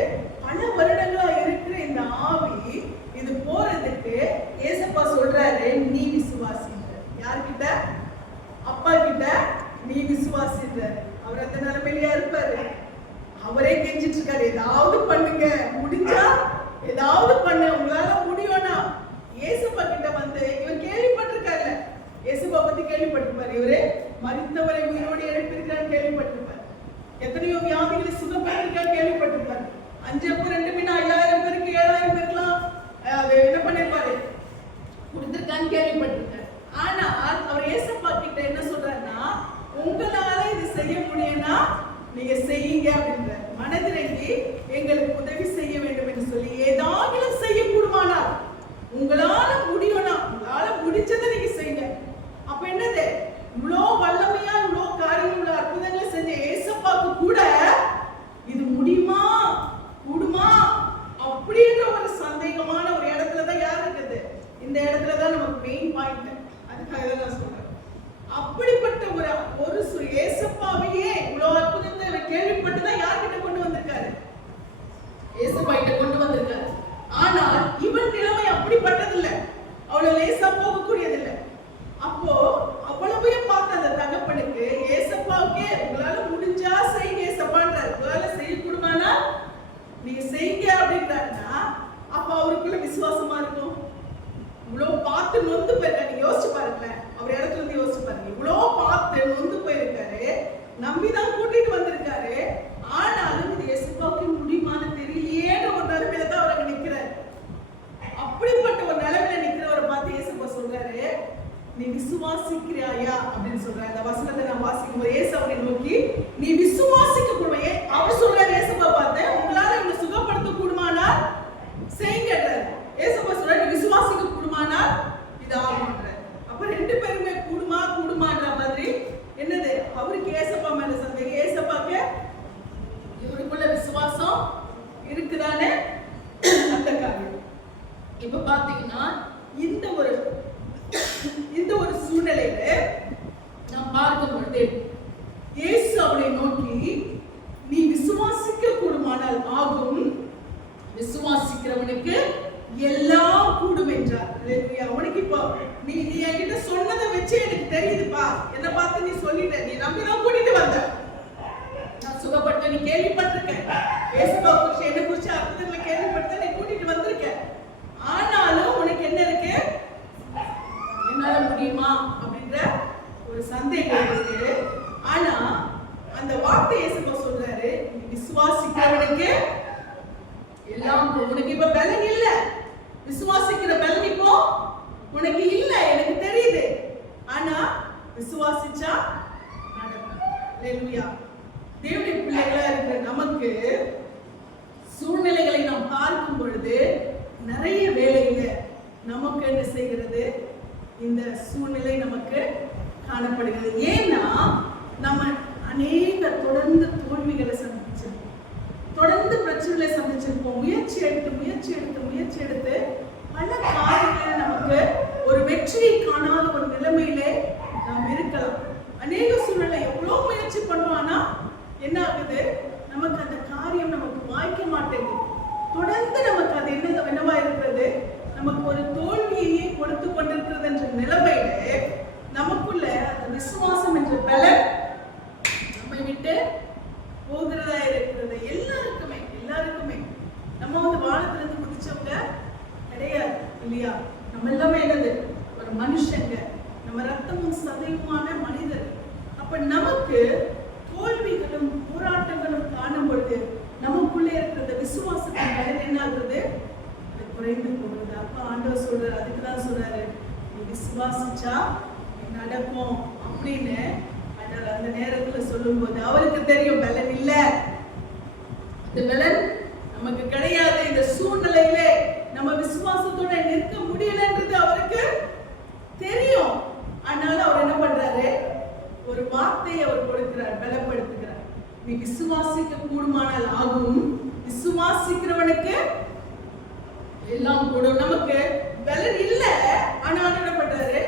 பல வருடங்களா இருக்கிற இந்த ஆவி இது போறதுக்கு ஏசப்பா சொல்றாரு, நீ விசுவாசின்ற. யார்கிட்ட? அப்பா கிட்ட நீ விசுவாசின்ற. அவர் அந்த நிலைமையிலயா இருப்பாரு? அவரே கெஞ்சிட்டு இருக்காரு, ஏதாவது பண்ணுங்க, முடிஞ்சா ஏதாவது பண்ணு, உங்களால முடியும்னா. ஏசப்பா கிட்ட வந்து இவர் கேள்விப்பட்டிருக்காரு, ஏசப்பா பத்தி கேள்விப்பட்டிருப்பாரு. இவரு மரித்தவரை உயிரோடு எழுப்பியிருக்கான்னு கேள்விப்பட்டிருப்பாரு. எத்தனையோ வியாதிகளை சுகப்படுத்திருக்கான்னு கேள்விப்பட்டிருப்பாரு. 5 அப்பம் 2 மீன் 5000 பேருக்கு 7000 பேருக்குலாம் அது என்ன பண்ணிருப்பாரு, கொடுத்திருக்கான்னு கேள்விப்பட்டிருக்காரு. ஆனா அவர் ஏசப்பா கிட்ட என்ன சொல்றாருன்னா, உங்களால இது செய்ய முடியும்னா நீங்க செய்யுங்க அப்படின்ற. மனதிறங்கி எங்களுக்கு உதவி செய்ய வேண்டும் என்று சொல்லி ஏதாவது செய்யக்கூடுமானால் உங்களால முடியும்னா உங்களால முடிச்சதை நீங்க செய்யுங்க. அப்ப என்னது, இவ்வளோ வல்லமையா இவ்வளோ காரியம் இவ்வளோ அற்புதங்களை செஞ்ச ஏசப்பாக்கு கூட இது முடியுமா கூடுமா அப்படின்ற ஒரு சந்தேகமான ஒரு இடத்துலதான் யார் இருக்குது? இந்த இடத்துலதான் நமக்கு மெயின் பாயிண்ட். அதுக்காக தான் நான் சொல்றேன். அப்படிப்பட்ட ஒரு ஏசப்பாவையே இவ்வளவு அற்புதத்தை கேள்விப்பட்டுதான் யார்கிட்ட கொண்டு வந்திருக்காரு? ஏசப்பா கிட்ட கொண்டு வந்திருக்காரு. ஆனால் இவன் நிலைமை அப்படிப்பட்டதில்லை, அவ்வளவு லேசா போகக்கூடியதில்லை. அப்போ அவ்வளவு பார்த்த அந்த தகப்பனுக்கு ஏசப்பாவுக்கே உங்களால முடிஞ்சா செய்யுங்க ஏசப்பான்றாரு. உங்களால செய்யக்கூடுமானா நீங்க செய்யுங்க அப்படின்றாருன்னா அப்ப அவருக்குள்ள விசுவாசமா இருக்கும். இவ்வளவு பார்த்து நொந்து போயிருக்காரு. நீங்க யோசிச்சு பாருங்களேன், அவர் இடத்துல இருந்து யோசிச்சு பாருங்க. இவ்வளவு பார்த்து நொந்து போயிருக்காரு, நம்பிதான் கூட்டிட்டு வந்திருக்காரு. ஆனாலும் இது ஏசப்பாவுக்கு முடியுமான்னு தெரியலையேன்னு ஒரு நிலைமையில தான் அவர் நிக்கிறாரு. அப்படிப்பட்ட ஒரு நிலைமையில நிக்கிறவரை பார்த்து ஏசப்பா சொல்றாரு, நீ விசுவாசிக்கிறாயா அப்படின்னு சொல்றாரு. அந்த வசனத்தை நான் வாசிக்கும் போது ஏசு அவரை நோக்கி நீ விசுவாசிக்க கூடுமையே அவர் சொல்றாரு. ஏசப்பா பார்த்து உங்களால இவனை சுகப்படுத்த கூடுமானா செய்யுங்கன்றாரு. ஏசப்பா சொல்றாரு, நீ விசுவாசிக்க கூடுமானா இது ஆகும்ன்றாரு. அப்ப 2 பேருமே கூடுமான்ற மாதிரி என்னது, அவருக்கு ஏசப்பா மேல சந்தேகம், ஏசப்பாக்கு இவருக்குள்ள விசுவாசம் இருக்குதானே அந்த காரியம். இப்ப பாத்தீங்கன்னா இந்த ஒரு சூழ்நிலையில நாம் பார்க்கும் பொழுது இயேசு அவனை நோக்கி நீ விசுவாசிக்க கூடுமானால் ஆகும், விசுவாசிக்கிறவனுக்கு எல்லாம் கூடும் என்றார். அவனுக்கு இப்போ நீ என்கிட்ட சொன்னதை வச்சு எனக்கு தெரியுதுப்பா, என்ன பார்த்து நீ சொல்லிட்ட, நீ நம்பிதான் கூட்டிட்டு வந்த, நான் சுகப்பட்ட நீ கேள்விப்பட்டிருக்கேன், ஏசப்பா குறிச்சு என்ன குறிச்சு அற்புதங்களை கேள்விப்பட்ட நீ கூட்டிட்டு வந்திருக்க. ஆனாலும் உனக்கு என்ன இருக்கு, என்னால முடியுமா அப்படின்ற ஒரு சந்தேகம் இருக்கு. ஆனா அந்த வார்த்தை ஏசப்பா சொல்றாரு, நீ விசுவாசிக்கிறவனுக்கு எல்லாம், உனக்கு இப்ப பலன் இல்ல, விசுவாசிக்கிற பலன் இப்போ உனக்கு இல்ல எனக்கு தெரியுது, ஆனா விசுவாசிச்சா நடக்கும். அல்லேலூயா. தேவனுடைய பிள்ளைகளா இருக்கிற நமக்கு சூழ்நிலைகளை நாம் பார்க்கும் பொழுது நிறைய வேலைங்க நமக்கு என்ன செய்கிறது, இந்த சூழ்நிலை நமக்கு காணப்படுகிறது. ஏன்னா நம்ம அநேக தொடர்ந்து தோல்விகளை சந்திச்சிருக்கோம், தொடர்ந்து பிரச்சனைகளை சந்திச்சிருப்போம். முயற்சி எடுத்து பல காரியங்களை நமக்கு ஒரு வெற்றியை காணாத ஒரு நிலைமையிலே நாம் இருக்கலாம். அநேக சூழ்நிலை எவ்வளவு முயற்சி பண்ணுவோம், ஆனா என்ன ஆகுது, நமக்கு அந்த காரியம் நமக்கு வாய்க்க மாட்டேங்குது. தொடர்ந்து நமக்கு அது என்னவா இருக்கிறது, நமக்கு ஒரு தோல்வியையே கொடுத்து கொண்டிருக்கிறது என்ற நிலைமையில நமக்குள்ள அந்த விசுவாசம் என்ற பலன் நம்மை விட்டு போகிறதா இருக்கிறது. எல்லாருக்குமே நம்ம வானத்திலிருந்து குதிச்சவங்க கிடையாது இல்லையா? நம்ம எல்லாமே என்னது, ஒரு மனுஷங்க, நம்ம ரத்தமும் சதையுமான மனிதர். அப்ப நமக்கு தோல்விகளும் போராட்டங்களும் காணும் பொழுது நமக்குள்ளே இருக்கிற விசுவாசத்தின் பலன் என்ன ஆகுறது, அது குறைந்து போகிறது. அப்ப ஆண்டவர் சொல்றாரு, அதுக்குதான் சொல்றாரு, நீ விசுவாசிச்சா நடக்கும் அப்படின்னு அந்த நேரத்துல சொல்லும்போது அவருக்கு தெரியும் பலன் இல்ல, இந்த பலன் நமக்கு கிடையாது, இந்த சூழ்நிலையில நம்ம விசுவாசத்தோட நிற்க முடியலன்றது அவருக்கு தெரியும். அதனால அவர் என்ன பண்றாரு, ஒரு வார்த்தையை அவர் கொடுக்கிறார், பலப்படுத்துகிறார். நீ விசுவாசிக்க கூடுமானால் ஆகும், விசுவாசிக்கிறவனுக்கு எல்லாம் கூடும். நமக்கு பலன் இல்ல, ஆனாலும் என்ன பண்றாரு,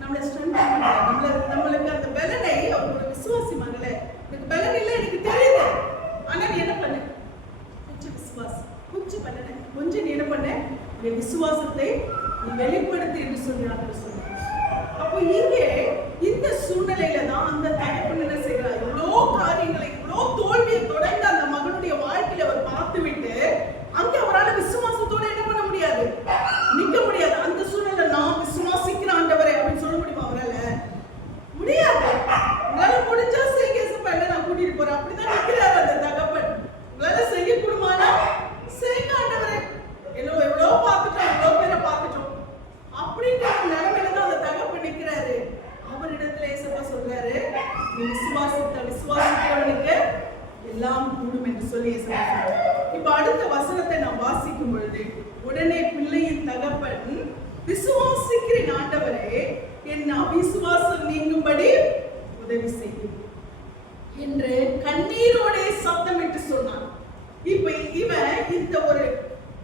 நம்மளை ஸ்ட்ரென்த் பண்றாரு. நம்மளுக்கு அந்த பலனை அவரோட விசுவாசி மகளே, எனக்கு பலன் இல்ல எனக்கு தெரியுது, ஆனா நீ என்ன பண்ண, கொஞ்சம் விசுவாசி, கொஞ்சம் பலனை கொஞ்சம் நீ என்ன பண்ண, உடைய விசுவாசத்தை நீ வெளிப்படுத்து என்று சொல்லி ஆண்டவர் சொல்றார். அப்போ இங்கே இந்த சூழ்நிலையில தான் அந்த தகப்பன் என்ன செய்கிறார், இவ்வளோ காரியங்களை, இவ்வளோ தோல்வியை தொடர்ந்து அந்த மகனுடைய வாழ்க்கையில அவர் பார்த்து விட்டு அங்க அவரால் விசுவாசத்தோட என்ன பண்ண முடியாது, நிக்க முடியாது. அந்த சூழ்நிலை நான் விசுவாசிக்கிற ஆண்டவரே அப்படின்னு சொல்ல முடியுமா அவரால? முடியாது. உங்களால முடிஞ்சா செய்ய நான் கூட்டிட்டு போறேன், அப்படிதான் நிக்கிறாரு அந்த தகப்பன். உங்களால செய்ய கூடுமானா செய்யுங்க ஆண்டவரே, எவ்வளோ பார்த்துட்டோம், எவ்வளோ பேரை பார்த்துட்டோம் அப்படின்ற நிலைமையில தான் அந்த தகப்பன் நிக்கிறாரு. அவரிடத்துல ஏசப்பா சொல்றாரு, நீ விசுவாசிக்கிறவனுக்கு எல்லாம் கூடும் என்று சொல்லி ஏசப்பா சொல்றாரு. இப்ப அடுத்த வசனத்தை நான் வாசிக்கும் பொழுது, உடனே பிள்ளையின் தகப்பன், விசுவாசிக்கிறேன் ஆண்டவரே, என் அவிசுவாசம் நீங்கும்படி உதவி செய்யும் என்று கண்ணீரோட சத்தமிட்டு சொன்னான். இப்ப இவன் இந்த ஒரு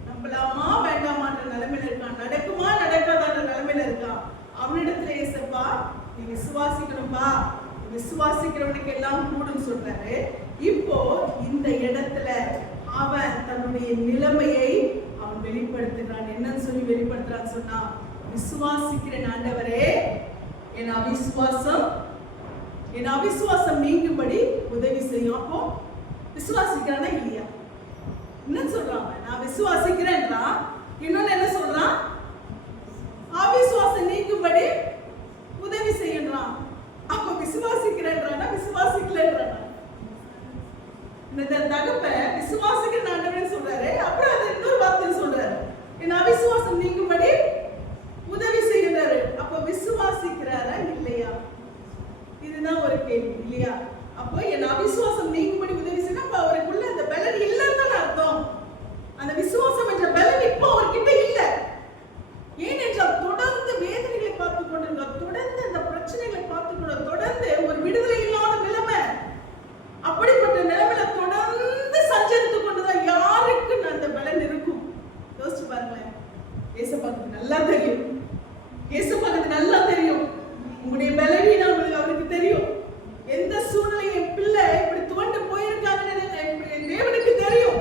நம்பலாமா வேண்டாமான்ற நிலைமையில இருக்கான், நடக்குமா நடக்காதான்ற நிலைமையில இருக்கான். அவனிடத்துல ஏசப்பா, நீ விசுவாசிக்கணும்பா, விசுவாசிக்கிறவனுக்கு எல்லாம் கூடும் சொல்றாரு. இப்போ இந்த இடத்துல அவன் தன்னுடைய நிலைமையை அவன் வெளிப்படுத்துகிறான். என்னன்னு சொல்லி வெளிப்படுத்துறான்னு சொன்னா, விசுவாசிக்கிறேன் ஆண்டவரே, என் அவிசுவாசம் நீங்கும்படி உதவி செய்யும். அப்போ விசுவாசிக்கிறானா இல்லையா? என்ன சொல்றாங்க, நான் விசுவாசிக்கிறேன்னா, இன்னொன்னு என்ன சொல்றான், அவிசுவாசம் நீங்கும்படி உதவி செய்யறான். அப்ப விசுவாசிக்கிறேன்றானா விசுவாசிக்கலன்றானா? இந்த தகப்பன் விசுவாசிக்கிற ஆண்டவரே சொல்றாரு, அப்புறம் அது இன்னொரு வார்த்தை சொல்றாரு, என் அவிசுவாசம் நீங்கும்படி உதவி செய்கிறாரு. அப்ப விசுவாசிக்கிறாரா இல்லையா? இதுதான் ஒரு கேள்வி இல்லையா? அப்போ என் அவிசுவாசம் நீங்கும்படி உதவி செய்யணும், அப்ப அவருக்குள்ள அந்த பலன் இல்லைன்னு அர்த்தம். அந்த விசுவாசம் என்ற பலன் இப்போ அவர்கிட்ட இல்ல. ஏனென்றால் தொடர்ந்து வேதனைகளை பார்த்துக் கொண்டிருக்கார், தொடர்ந்து அந்த பிரச்சனைகளை பார்த்துக் கொண்டு, தொடர்ந்து ஒரு விடுதலை இல்லாத நிலைமை. அப்படிப்பட்ட நிலைமையில தொடர்ந்து சஞ்சரித்துக் கொண்டுதான் யாருக்கு அந்த பலன் இருக்கும்? யோசிச்சு பாருங்களேன். ஏசப்பாக்கு நல்லா தெரியும், ஏசப்பாக்கு நல்லா தெரியும் உங்களுடைய பலவீனம் அவருக்கு தெரியும். எந்த சூழ்நிலை என் பிள்ளை இப்படி துவண்டு போயிருக்காங்கன்னு தேவனுக்கு தெரியும்.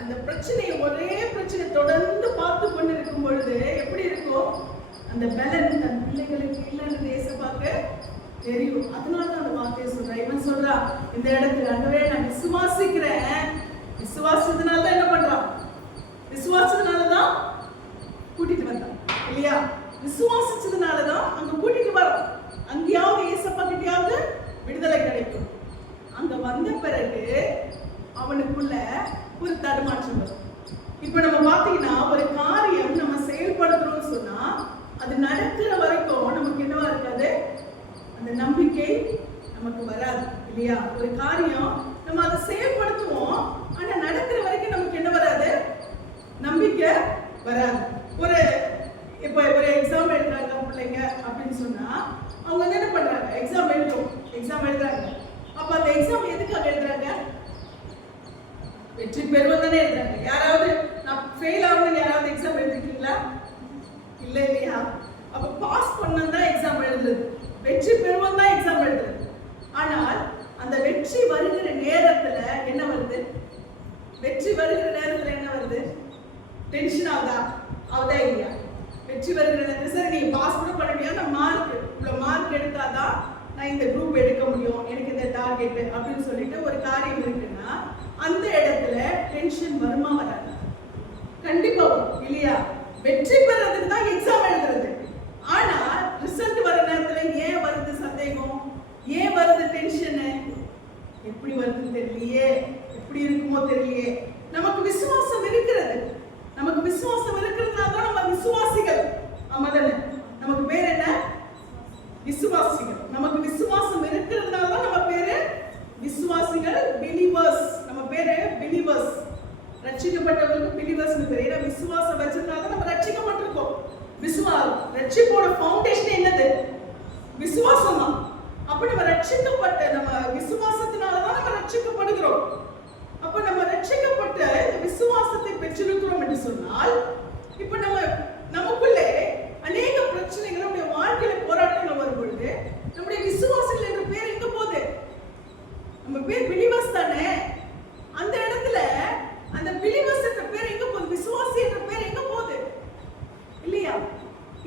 அந்த பிரச்சனையை, ஒரே பிரச்சனை தொடர்ந்து பார்த்து கொண்டு இருக்கும் பொழுது எப்படி இருக்கும், அந்த பலன் தன் பிள்ளைகளுக்கு இல்லைன்னு ஏசப்பாக்கு தெரியும். அதனாலதான் அந்த வார்த்தையை சொல்றேன். இவன் சொல்றான் இந்த இடத்துல, அங்கவே நான் விசுவாசிக்கிறேன், விசுவாசத்தினாலதான் என்ன பண்றான், விசுவாசத்தினாலதான் கூட்டிட்டு வந்தான் இல்லையா? விசுவாசிச்சதுனாலதான் அங்க கூட்டிட்டு வரோம். அங்கேயாவது ஏசப்பா கிட்டயாவது விடுதலை கிடைக்கும். அங்க வந்த பிறகு அவனுக்குள்ள ஒரு தடுமாற்றம் வரும். இப்ப நம்ம பாத்தீங்கன்னா, ஒரு காரியம் நம்ம செயல்படுத்துறோம்னு சொன்னா அது நடக்கிற வரைக்கும் நமக்கு என்னவா இருக்காது, அந்த நம்பிக்கை நமக்கு வராது இல்லையா? ஒரு காரியம் நம்ம அதை செயல்படுத்துவோம், ஆனா நடக்கிற வரைக்கும் நமக்கு என்ன வராது, நம்பிக்கை வராது. இப்ப ஒரு எக்ஸாம் எழுதுறாங்க பிள்ளைங்க அப்படின்னு சொன்னா, அவங்க வந்து என்ன பண்றாங்க, எக்ஸாம் எழுதுறாங்க. அப்ப அந்த எக்ஸாம் எதுக்காக எழுதுறாங்க, வெற்றி பெறுவது தானே எழுதுறாங்க. யாராவது நான் ஃபெயில் ஆகணும்னு யாராவது எக்ஸாம் எழுதிருக்கீங்களா? இல்ல இல்லையா? அப்ப பாஸ் பண்ணணும் தான் எக்ஸாம் எழுதுறது, வெற்றி பெறுவது தான் எக்ஸாம் எழுதுறது. ஆனால் அந்த வெற்றி வருகிற நேரத்துல என்ன வருது, வெற்றி வருகிற நேரத்துல என்ன வருது, டென்ஷன் ஆகுதா இல்லையா? வெற்றி வருகிற நேரத்துல சரி நீங்க பாஸ் கூட பண்ண முடியாது, நான் இவ்வளவு மார்க் எடுத்தாதான் நான் இந்த குரூப் எடுக்க முடியும், எனக்கு இந்த டார்கெட் அப்படின்னு சொல்லிட்டு ஒரு காரியம் இருக்குன்னா அந்த இடத்துல டென்ஷன் வருமா வராது? கண்டிப்பா வரும் இல்லையா? வெற்றி பெறதுக்கு தான் எக்ஸாம் எழுதுறது. ஆனா ரிசல்ட் வர நேரத்துல ஏன் வருது சந்தேகம், ஏன் வருது டென்ஷன், எப்படி வருதுன்னு தெரியலையே, எப்படி இருக்குமோ தெரியலையே. நமக்கு விசுவாசம் இருக்கிறது, நமக்கு விசுவாசம் இருக்கிறதுனால தான் நம்ம விசுவாசிகள். ஆமா தானே? நமக்கு பேர் என்ன, விசுவாசிகள். நமக்கு விசுவாசம் இருக்கிறதுனால தான் நம்ம பேரு விசுவாசிகள், பிலீவர்ஸ். நம்ம பேரு பிலீவர்ஸ். ரட்சிக்கப்பட்டவங்களுக்கு பிலீவர்ஸ்னு பேரு. ஏன்னா விசுவாசம் வச்சிருந்தா தான் நம்ம ரட்சிக்கப்பட்டிருக்கோம். ரட்சிப்போட ஃபவுண்டேஷன் என்னது? விசுவாசம் தான். அப்ப நம்ம ரட்சிக்கப்பட்ட நம்ம விசுவாசத்தினால தான் நம்ம ரட்சிக்கப்படுகிறோம். அப்ப நம்ம ரட்சிக்கப்பட்ட இந்த விசுவாசத்தை பெற்றிருக்கிறோம் என்று சொன்னால், இப்ப நமக்குள்ளே அநேக பிரச்சனைகள், நம்முடைய வாழ்க்கையில போராட்டங்கள் வரும் பொழுது நம்முடைய விசுவாசிகள் என்ற பேர் எங்க போகுது? நம்ம பேர் பிலீவர்ஸ் தானே. அந்த இடத்துல அந்த பிலீவர்ஸ் என்ற பேர் எங்க போகுது? விசுவாசி என்ற பேர் எங்க போகுது? இல்லையா?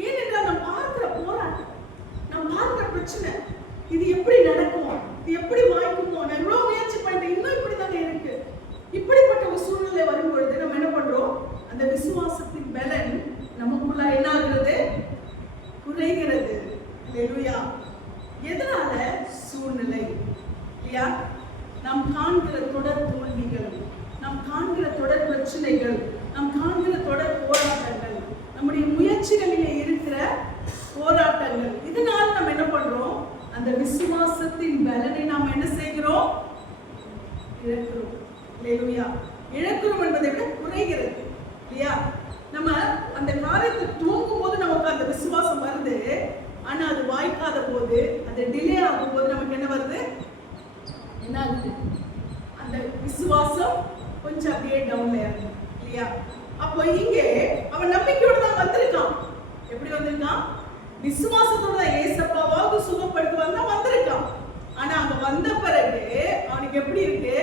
ஏனென்றால் நாம் பார்க்கிற போராட்டம், நாம் பார்க்கிற பிரச்சனை, இது எப்படி நடக்கும், இது எப்படி வாய்க்குமோ, நான் எவ்வளவு முயற்சி பண்ணிட்டேன், இன்னும் இப்படிதாங்க இருக்கு. இப்படிப்பட்ட ஒரு சூழ்நிலை வரும் பொழுது நம்ம என்ன பண்றோம்? அந்த விசுவாசத்தின் பலன் நமக்குள்ள என்ன ஆகிறது? குறைகிறது. அல்லேலூயா. எதனால? சூழ்நிலை. இல்லையா? நாம் காண்கிற தொடர் தோல்விகள், நாம் காண்கிற தொடர் பிரச்சனைகள், நாம் காண்கிற தொடர் போராட்டங்கள், நம்முடைய முயற்சிகளிலே இருக்கிற போராட்டங்கள், இதனால் நம்ம என்ன பண்றோம்? அந்த விசுவாசத்தின் பலனை நாம் என்ன செய்கிறோம்? இழக்கிறோம். அல்லேலூயா. இழக்கிறோம் என்பதை விட குறைகிறது. இல்லையா? நம்ம அந்த காரியத்தை தூங்கும் போது நமக்கு அந்த விசுவாசம் வருது. ஆனா அது வாய்க்காத போது, அது டிலே ஆகும் போது நமக்கு என்ன வருது? என்ன ஆகுது? அந்த விசுவாசம் கொஞ்சம் அப்படியே டவுன்ல இருக்கு. இல்லையா? அப்போ இங்கே அவன் நம்பிக்கையோட தான் வந்திருக்கான். எப்படி வந்திருக்கான்? விசுவாசத்தோட தான். ஏசப்பாவாவது சுகப்படுத்துவாங்க தான் வந்திருக்கான். ஆனா அங்க வந்த பிறகு அவனுக்கு எப்படி இருக்கு?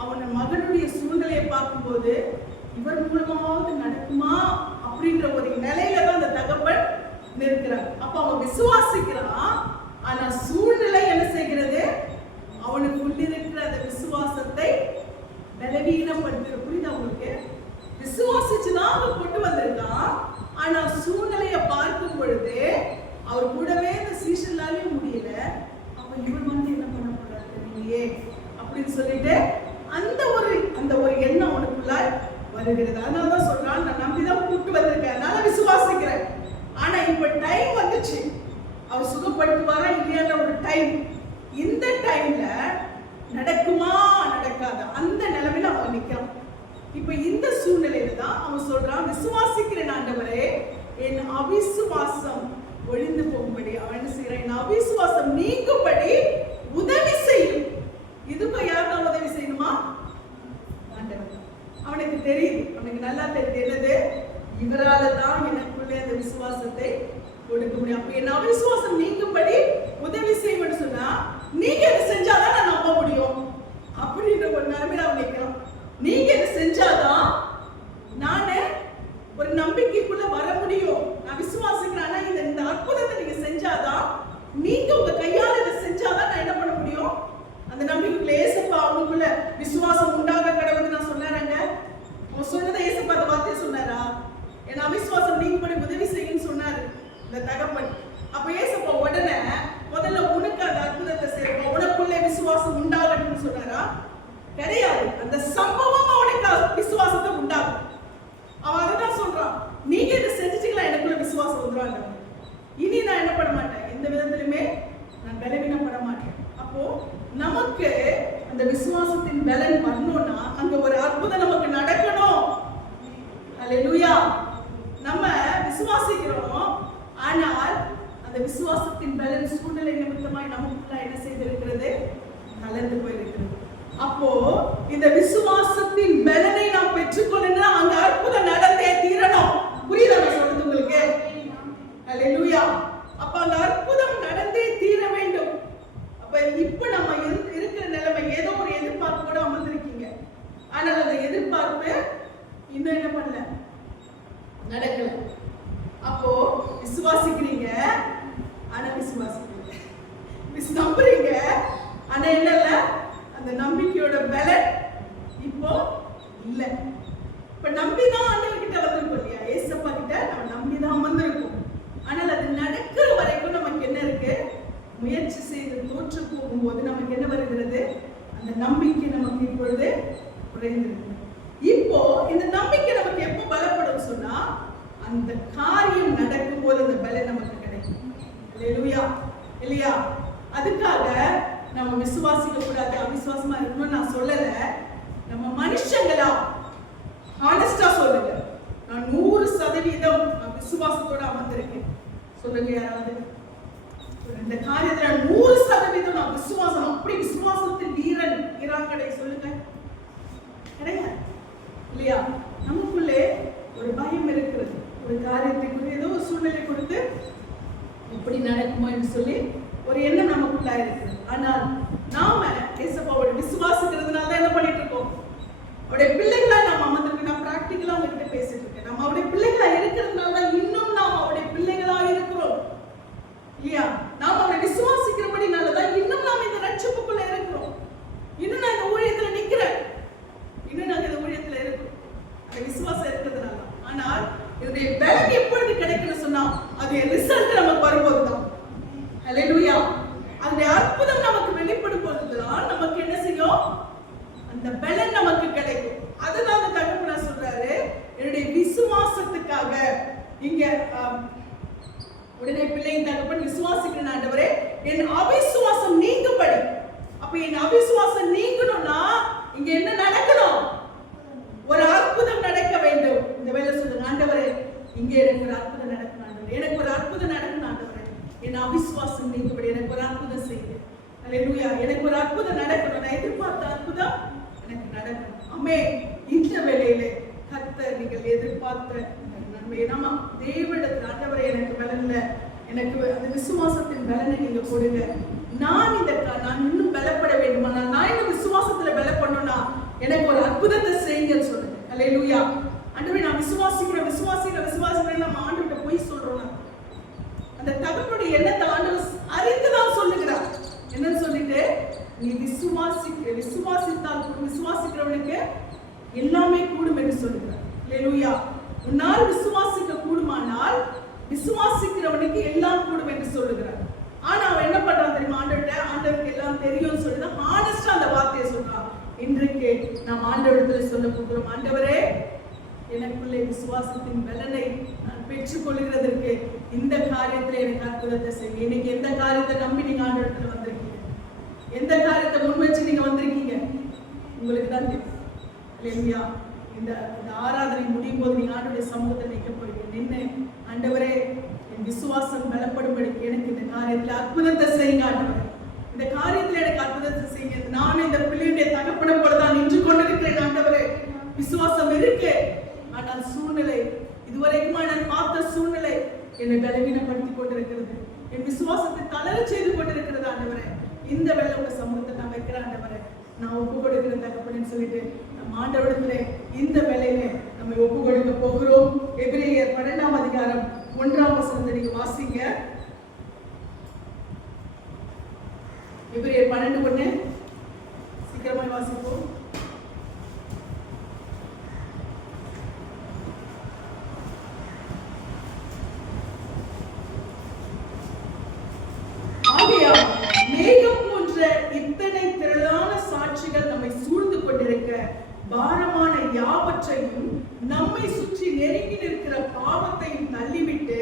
அவன் மகனுடைய சூழ்நிலையை பார்க்கும்போது இவர் மூலமாவது நடக்குமா அப்படின்ற ஒரு நிலையில தான் அந்த தகப்பன் நிற்கிறார். அப்ப அவன் விசுவாசிக்கிறான். ஆனா சூழ்நிலை என்ன செய்கிறது? அவனுக்கு உள்ளிருக்கிற அந்த விசுவாசத்தை பலவீனப்படுத்துற. புரியுதா உங்களுக்கு? விசுவாசிச்சுதான் அவன் கொண்டு வந்திருக்கான். ஆனா சூழ்நிலையை பார்க்கும் பொழுது அவர் கூடவே இந்த சீசன்லாலே முடியல. அப்ப இவர் வந்து என்ன பண்ண போறாரு நீயே அப்படின்னு சொல்லிட்டு அந்த ஒரு எண்ணம் அவனுக்குள்ள வருகிறது. அதனாலதான் சொல்றான், நான் நம்பிதான் கூப்பிட்டு வந்திருக்கேன், அதனால விசுவாசிக்கிறேன். ஆனா இப்ப டைம் வந்துச்சு, அவர் சுகப்படுத்துவாரா இல்லையான ஒரு டைம். இந்த டைம்ல நடக்குமா நடக்காதா அந்த நிலைமையில அவன் நிற்கிறான். இப்ப இந்த சூழ்நிலையில தான் அவன் சொல்றான், விசுவாசிக்கிறேன் ஆண்டவரே, என் அவிசுவாசம் ஒழிந்து போகும்படி அவன் என்ன செய்யறான்? என் அவிசுவாசம் நீங்கும்படி உதவி செய்யும். இதுக்கும் யாருதான் உதவி செய்யணுமா? ஆண்டவர். அவனுக்கு தெரியுது, அவனுக்கு நல்லா தெரியுது என்னது? இவரால தான் எனக்குள்ளே அந்த விசுவாசத்தை கொடுக்க முடியும். அப்ப என் அவிசுவாசம் நீங்கும்படி உதவி செய்யும் சொன்னா, நீங்க இதை செஞ்சாதான் நான் நம்ப முடியும் அப்படின்ற ஒரு நிலைமையில அவன் நிற்கிறான். நீங்க இதை செஞ்சாதான் நானு ஒரு நம்பிக்கைக்குள்ள வர முடியும், நான் விசுவாசிக்கிறேன். ஆனா இந்த அற்புதத்தை நீங்க செஞ்சாதான், நீங்க உங்க கையால இதை செஞ்சாதான் நான் என்ன பண்ண முடியும்? அந்த நம்பிக்கைக்குள்ள ஏசப்பா அவனுக்குள்ள விசுவாசம் உண்டாக கடவுள் நான் சொன்னாரங்க. அவன் சொன்னதை ஏசப்பா அந்த வார்த்தையை சொன்னாரா? என் அவிசுவாசம் நீங்கும்படி உதவி செய்யுன்னு சொன்னாரு இந்த தகப்பன். அப்ப ஏசப்பா உடனே முதல்ல உனக்கு அந்த அற்புதத்தை செய்யப்பா, உனக்குள்ளே விசுவாசம் உண்டாகட்டும்னு சொன்னாரா? கிடையாது. அந்த சம்பவம் அவனுக்கு விசுவாசத்தை உண்டாகும். அவன் அதான் சொல்றான், நீங்க இதை செஞ்சுட்டீங்களா, எனக்குள்ள விசுவாசம் வந்துருவாங்க, இனி நான் என்ன பண்ண மாட்டேன், எந்த விதத்திலுமே நான் பலவீனப்பட மாட்டேன். அப்போ நமக்கு அந்த விசுவாசத்தின் பலன் வரணும்னா அங்க ஒரு அற்புதம் நமக்கு நடக்கணும். அல்லேலூயா. நம்ம விசுவாசிக்கிறோம், ஆனால் அந்த விசுவாசத்தின் பலன் சூழ்நிலை நிமித்தமாய் நமக்குள்ள என்ன செய்திருக்கிறது? கலந்து போயிருக்கிறது. அப்போ இந்த விசுவாசத்தின் பலனை நாம் பெற்றுக்கொள்ளணும்னா அங்க அற்புதம் நடந்தே தீரணும். புரியுதா நான் சொல்றது உங்களுக்கு? அல்லேலூயா. அப்ப அந்த அற்புதம் நடந்தே தீர வேண்டும். அப்ப இப்ப நம்ம இருக்கிற நிலைமை ஏதோ ஒரு எதிர்பார்ப்பு கூட அமர்ந்திருக்கீங்க. ஆனால் அந்த எதிர்பார்ப்பு இன்னும் என்ன பண்ணல, நடக்கல. அப்போ விசுவாசிக்கிறீங்க, ஆனா விசுவாசிக்கிறீங்க, நம்புறீங்க, ஆனா என்னல்ல, அந்த நம்பிக்கையோட பலன் இப்போ இல்ல. இப்ப நம்பிதான் ஆண்டவர்கிட்ட வந்திருக்கோம் இல்லையா? ஏசப்பா கிட்ட நம்ம நம்பிதான் வந்திருக்கோம். ஆனால் அது நடக்கிற வரைக்கும் நமக்கு என்ன இருக்கு? முயற்சி செய்து தோற்று போகும்போது நமக்கு என்ன வருகிறது? அந்த நம்பிக்கை நமக்கு இப்பொழுது குறைந்திருக்கு. இப்போ இந்த நம்பிக்கை நமக்கு எப்போ பலப்படும் சொன்னா, அந்த காரியம் நடக்கும் போது அந்த பலன் நமக்கு கிடைக்கும். அல்லேலூயா. இல்லையா? அதுக்காக நம்ம விசுவாசிக்க கூடாது, அவிசுவாசமா இருக்கணும்னு நான் சொல்லல. நம்ம மனுஷங்களா ஹானஸ்டா சொல்லுங்க, நான் 100% விசுவாசத்தோட அமர்ந்திருக்கேன். சொல்லுங்க யாராவது. இந்த காரியத்துல 100% நான் விசுவாசம், அப்படி விசுவாசத்தின் வீரன் ஈரான்கடை சொல்லுங்க. கிடையாது இல்லையா? நமக்குள்ளே ஒரு பயம் இருக்கிறது. ஒரு காரியத்துக்கு ஏதோ ஒரு சூழ்நிலை கொடுத்து இப்படி நடக்குமா என்று சொல்லி ஒரு எண்ணம் நமக்குள்ள இருக்குது. ஆனால் நாம இயேசுவோட விசுவாசிக்கிறதுனால தான் என்ன பண்ணிட்டு இருக்கோம்? அவருடைய பிள்ளைகளா நாம் அமர்ந்திருக்கோம். நான் பிராக்டிக்கலா உங்ககிட்ட பேசிட்டு இருக்கேன். நம்ம அவருடைய பிள்ளைகளா இருக்கிறதுனால தான் இன்னும் நாம் அவருடைய பிள்ளைகளா இருக்கிறோம் இல்லையா? நாம் அவரை விசுவாசிக்கிறபடினாலதான் இன்னும் நாம் இந்த ரட்சிப்புக்குள்ள இருக்கிறோம். இன்னும் நான் இந்த ஊழியத்துல நிக்கிறேன், இன்னும் நாங்க இந்த ஊழியத்துல இருக்கிறோம், அந்த விசுவாசம் இருக்கிறதுனால. ஆனால் இதனுடைய பலன் எப்பொழுது கிடைக்கும்னு சொன்னா அது ரிசல்ட் நமக்கு வரும்போதுதான். ஹல்லேலூயா. அந்த அற்புதம் நமக்கு வெளிப்படும் போதுதான் நமக்கு என்ன செய்யும்? அந்த பலன் நமக்கு கிடைக்கும். அதுதான் அந்த தகப்பனார் சொல்றாரு, என்னுடைய விசுவாசத்துக்காக. இங்க உடனே பிள்ளையின் தகப்பன் விசுவாசிக்கிற ஆண்டவரே என் அவிசுவாசம் நீங்கும்படி. அப்ப என் அவிசுவாசம் நீங்கணும்னா இங்க என்ன நடக்கணும்? ஒரு அற்புதம் நடக்க வேண்டும். இந்த வேலை சொல்லுங்க, ஆண்டவரே இங்க எனக்கு ஒரு அற்புதம் நடக்கணும் ஆண்டவரே, எனக்கு ஒரு அற்புதம் நடக்கணும் ஆண்டவரே, என் அவிசுவாசம் நீங்கும்படி எனக்கு ஒரு அற்புதம் செய்யுங்க. அல்லேலூயா. எனக்கு ஒரு அற்புதம் நடக்கணும், நான் எதிர்பார்த்த அற்புதம் எனக்கு நடக்கணும். ஆமென். இந்த வேளையிலே கர்த்தர் நீங்கள் எதிர்பார்த்த நன்மை நம்ம தேவனிடத்தில் ஆண்டவரே எனக்கு பலன்ல, எனக்கு அந்த விசுவாசத்தின் பலனை நீங்க கொடுங்க. நான் இன்னும் பலப்பட வேண்டுமானால், நான் இந்த விசுவாசத்துல பலப்படணும்னா எனக்கு ஒரு அற்புதத்தை செய்யுங்கன்னு சொல்லுங்க. அல்லேலூயா. ஆண்டவரே நான் விசுவாசிக்கிறேன் நம்ம ஆண்டவர்கிட்ட போய் சொல்றோம். அந்த தகப்பனுடைய எண்ணத்தை ஆண்டவர் அறிந்துதான் சொல்லுகிறார். என்ன சொல்லிட்டு, நீ விசுவாசித்தால் விசுவாசிக்கிறவனுக்கு எல்லாமே கூடும் என்று சொல்லுகிறார். அல்லேலூயா. உன்னால் விசுவாசிக்க கூடுமானால் விசுவாசிக்கிறவனுக்கு எல்லாம் கூடும் என்று சொல்லுகிறார். ஆனா அவன் என்ன பண்றான் தெரியுமா? ஆண்டவருக்கு எல்லாம் தெரியும்னு சொல்லிதான் ஹானஸ்டா அந்த வார்த்தையை சொல்றான். இன்றைக்கு நாம் ஆண்டவரிடத்துல சொல்ல போகிறோம், ஆண்டவரே எனக்குள்ளே விசுவாசத்தின் பலனை நான் பெற்றுக் கொள்கிறதற்கு இந்த காரியத்துல எனக்கு அற்புதத்தை செய்ய. இன்னைக்கு எந்த காரியத்தை நம்பி நீங்க ஆண்டவரிடத்துல வந்திருக்கீங்க? எந்த காரியத்தை முன் வச்சு நீங்க வந்திருக்கீங்க? உங்களுக்கு தான் தெரியும். இல்லையா? இந்த ஆராதனை முடியும் போது நீங்க ஆண்டவருடைய சமூகத்தை நிற்க போறீங்க. நின்று ஆண்டவரே என் விசுவாசம் பலப்படும்படி எனக்கு இந்த காரியத்துல அற்புதத்தை செய்யுங்க ஆண்டவரே, இந்த காரியத்துல எனக்கு அற்புதத்தை செய்யுங்க. நான் இந்த பிள்ளையுடைய தகப்பனை போலதான் நின்று கொண்டிருக்கிறேன் ஆண்டவரே. விசுவாசம் இருக்கு, ஆனால் சூழ்நிலை, இதுவரைக்கும் நான் பார்த்த சூழ்நிலை என்னை பலவீனப்படுத்தி கொண்டிருக்கிறது, என் விசுவாசத்தை தளர செய்து கொண்டிருக்கிறது ஆண்டவரே. இந்த வேலை உங்க சமூகத்தை நான் வைக்கிறேன் ஆண்டவரே, நான் ஒப்பு கொடுக்கிறேன் தகப்பன்னு சொல்லிட்டு நம்ம ஆண்டவரிடத்திலே இந்த வேலையில நம்ம ஒப்பு கொடுக்க போகிறோம். எபிரேயர் 12ஆம் அதிகாரம் 1ஆம் வசனத்தை நீங்க வாசிங்க. எபிரேயர் 12:1 சீக்கிரமாய் வாசிப்போம். மேகம் போன்ற இத்தனை திரளான சாட்சிகள் நம்மை சூழ்ந்து கொண்டிருக்க, பாரமான யாவற்றையும் நம்மை சுற்றி நெருங்கி நிற்கிற பாவத்தையும் தள்ளிவிட்டு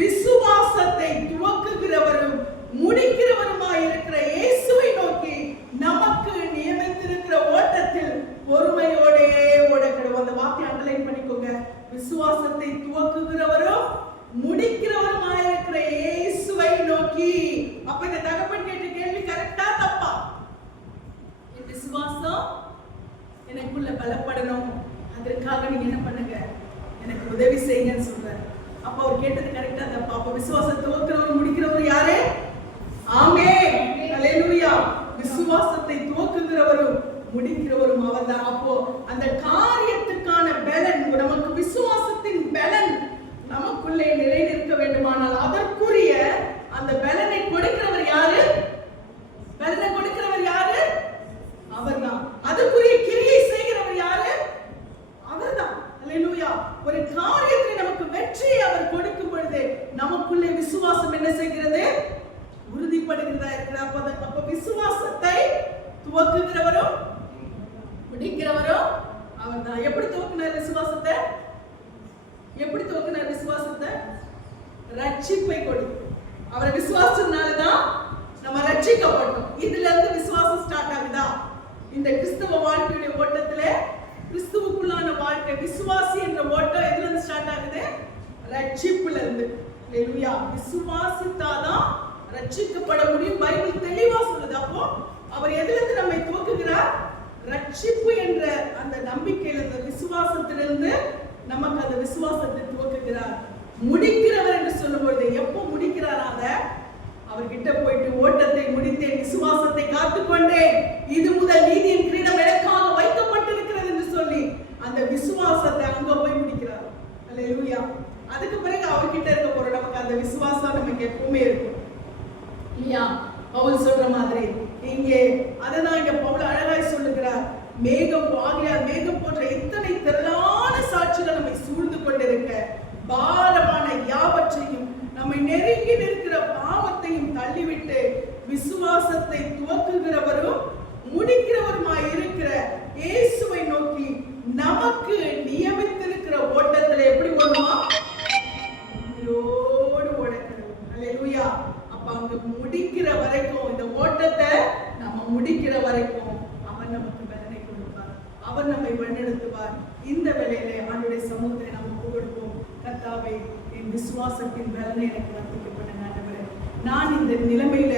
விசுவாசத்தை துவக்குகிறவரும் முடிக்கிறவருமாயிருக்கிற இயேசுவை நோக்கி நமக்கு நியமித்திருக்கிற ஓட்டத்தில் பொறுமையோடே ஓடக்கணும். அந்த வார்த்தையை அண்டர்லைன் பண்ணிக்கோங்க. விசுவாசத்தை துவக்குகிறவரும் முடிக்கிறவருமாயிருக்கிற இயேசுவை நோக்கி. அப்ப இந்த தகப்பன் கேட்ட கேள்வி கரெக்டா தப்பா? என் விசுவாசம் எனக்குள்ள பலப்படணும், அதற்காக நீங்க என்ன பண்ணுங்க, எனக்கு உதவி செய்யுங்கன்னு சொல்றாரு. அப்ப அவர் கேட்டது கரெக்டா தப்பா? அப்ப விசுவாசத்தை துவக்கிறவர் முடிக்கிறவர் யாரு? ஆமென். அல்லேலூயா. விசுவாசத்தை துவக்குகிறவரும் முடிக்கிறவரும் அவர்தான். அப்போ அந்த காரியத்துக்கான பலன், நமக்கு விசுவாசத்தின் பலன் நமக்குள்ளே நிலை நிற்க வேண்டுமானால் அதற்குரிய அந்த பலனை கொடுக்கிறவர் யாரு? பலனை கொடுக்கிறவர் யாரு? அவர்தான். அதற்குரிய கிரியை செய்கிறவர் யாரு? அவர்தான். அல்லேலூயா. ஒரு காரியத்தை நமக்கு வெற்றியை அவர் கொடுக்கும் பொழுது நமக்குள்ளே விசுவாசம் என்ன செய்கிறது? உறுதிப்படுகிறதா இருக்கிற. அப்ப விசுவாசத்தை துவக்குகிறவரும் முடிக்கிறவரும் அவர்தான். எப்படி துவக்கினார் விசுவாசத்தை? எப்படி துவக்கினார் விசுவாசத்தை? ரட்சிப்பை கொடுத்து. அவரை விசுவாசத்தினாலதான் நம்ம ரட்சிக்கப்பட்டோம். இதுல இருந்து விசுவாசம் ஸ்டார்ட் ஆகுதா? இந்த கிறிஸ்தவ வாழ்க்கையுடைய ஓட்டத்துல கிறிஸ்துவுக்குள்ளான வாழ்க்கை, விசுவாசி என்ற ஓட்டம் எதுல இருந்து ஸ்டார்ட் ஆகுது? ரட்சிப்புல இருந்து. ஹalleluya. விசுவாசித்தாதான் ரட்சிக்கப்பட முடியும். பைபிள் தெளிவா சொல்லுது. அப்போ அவர் எதுல இருந்து நம்மை துவக்குகிறார்? ரட்சிப்பு என்ற அந்த நம்பிக்கையில, அந்த விசுவாசத்திலிருந்து நமக்கு அந்த விசுவாசத்தை துவக்குகிறார். முடிக்கிறவர் என்று சொல்லும்போது எப்போ முடிக்கிறார்? அவர்கிட்ட போயிட்டு ஓட்டத்தை முடித்தேன், விசுவாசத்தை காத்துக்கொண்டேன், இது முதல் நீதியின் கிரீடம் எனக்காக வைக்கப்பட்டிருக்கிறது என்று சொல்லி அந்த விசுவாசத்தை அங்க போய் முடிக்கிறார். ஹalleluya. அதுக்கு பிறகு அவர்கிட்ட இருக்க போற நமக்கு அந்த விசுவாசம் நமக்கு எப்பவுமே இருக்கும் இல்லையா? பவுல் சொல்ற மாதிரி இங்கே அதுதான் இங்க பவுல் அழகாய் சொல்லுகிறார். மேகம் ஆகையால் மேகம் போன்ற இத்தனை திரளான சாட்சிகள் நம்மை சூழ்ந்து கொண்டிருக்க, பாரமான யாவற்றையும் நம்மை நெருங்கி நிற்கிற பாவத்தையும் தள்ளிவிட்டு விசுவாசத்தை துவக்குகிறவரும் முடிக்கிறவருமாய் இருக்கிற இயேசுவை நோக்கி நமக்கு நியமித்திருக்கிற ஓட்டத்தில் எப்படி ஓடுமா? ஓடக்கணும். ஹalleluya. அப்ப அங்க முடிக்கிற வரைக்கும், இந்த ஓட்டத்தை நம்ம முடிக்கிற வரைக்கும் அவர் நமக்கு பலனை கொடுப்பார், அவர் நம்மை வழிநடத்துவார். இந்த வேளையிலே ஆண்டவருடைய சமூகத்தை நாம் கொடுப்போம். கர்த்தாவே, என் விசுவாசத்தின் பலனை எனக்கு வர்த்திக்கப்பட்ட ஆண்டவரே, நான் இந்த நிலைமையில,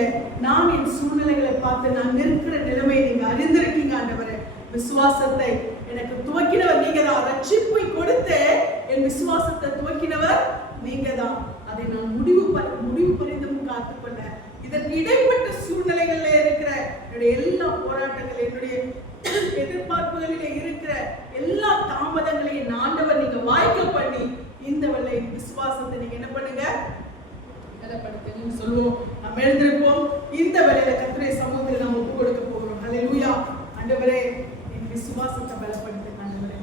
நான் என் சூழ்நிலைகளை பார்த்து நான் நிற்கிற நிலைமையை நீங்க அறிந்திருக்கீங்க ஆண்டவரே. விசுவாசத்தை எனக்கு துவக்கினவர் நீங்க தான். ரட்சிப்பை கொடுத்து என் விசுவாசத்தை துவக்கினவர் நீங்க தான். அதை நான் முடிவு பரிந்தும் காத்துக்கொள்ள, இதற்கு இடைப்பட்ட சூழ்நிலைகள்ல இருக்கிற என்னுடைய எல்லா போராட்டங்கள், என்னுடைய எதிர்பார்ப்புகளிலே இருக்கிற எல்லா தாமதங்களையும் ஆண்டவர் நீங்க வாய்க்க பண்ணி இந்த வேளை விசுவாசத்தை நீங்க என்ன பண்ணுங்க? பலப்படுத்துங்க சொல்லுவோம். நாம் எழுந்திருப்போம். இந்த வேளையில கர்த்தருடைய சமூகத்தில் நாம் ஒப்பு கொடுக்க போகிறோம். ஹalleluya. ஆண்டவரே, என் விசுவாசத்தை பலப்படுத்துங்க ஆண்டவரே.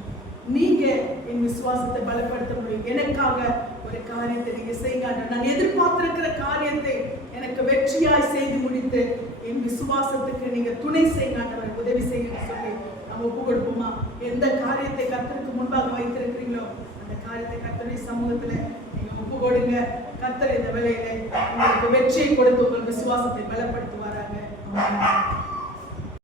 நீங்க என் விசுவாசத்தை பலப்படுத்த முடியும். எனக்காக ஒரு காரியத்தை நீங்க செய்யுங்க. நான் எதிர்பார்த்திருக்கிற காரியத்தை எனக்கு வெற்றியாய் செய்து முடித்து என் விசுவாசத்துக்கு நீங்க துணை செய்யுங்க ஆண்டவரே, உதவி செய்யுங்க சொல்லி நம்ம ஒப்பு கொடுப்போமா? எந்த காரியத்தை கர்த்தருக்கு முன்பாக வைத்திருக்கிறீங்களோ அந்த காரியத்தை கர்த்தருடைய சமூகத்துல நீங்க ஒப்பு கொடுங்க. கர்த்தர் இந்த வேளையிலே உங்களுக்கு வெற்றியை கொடுத்து உங்கள் விசுவாசத்தை பலப்படுத்துவாராங்க. ஆமென்.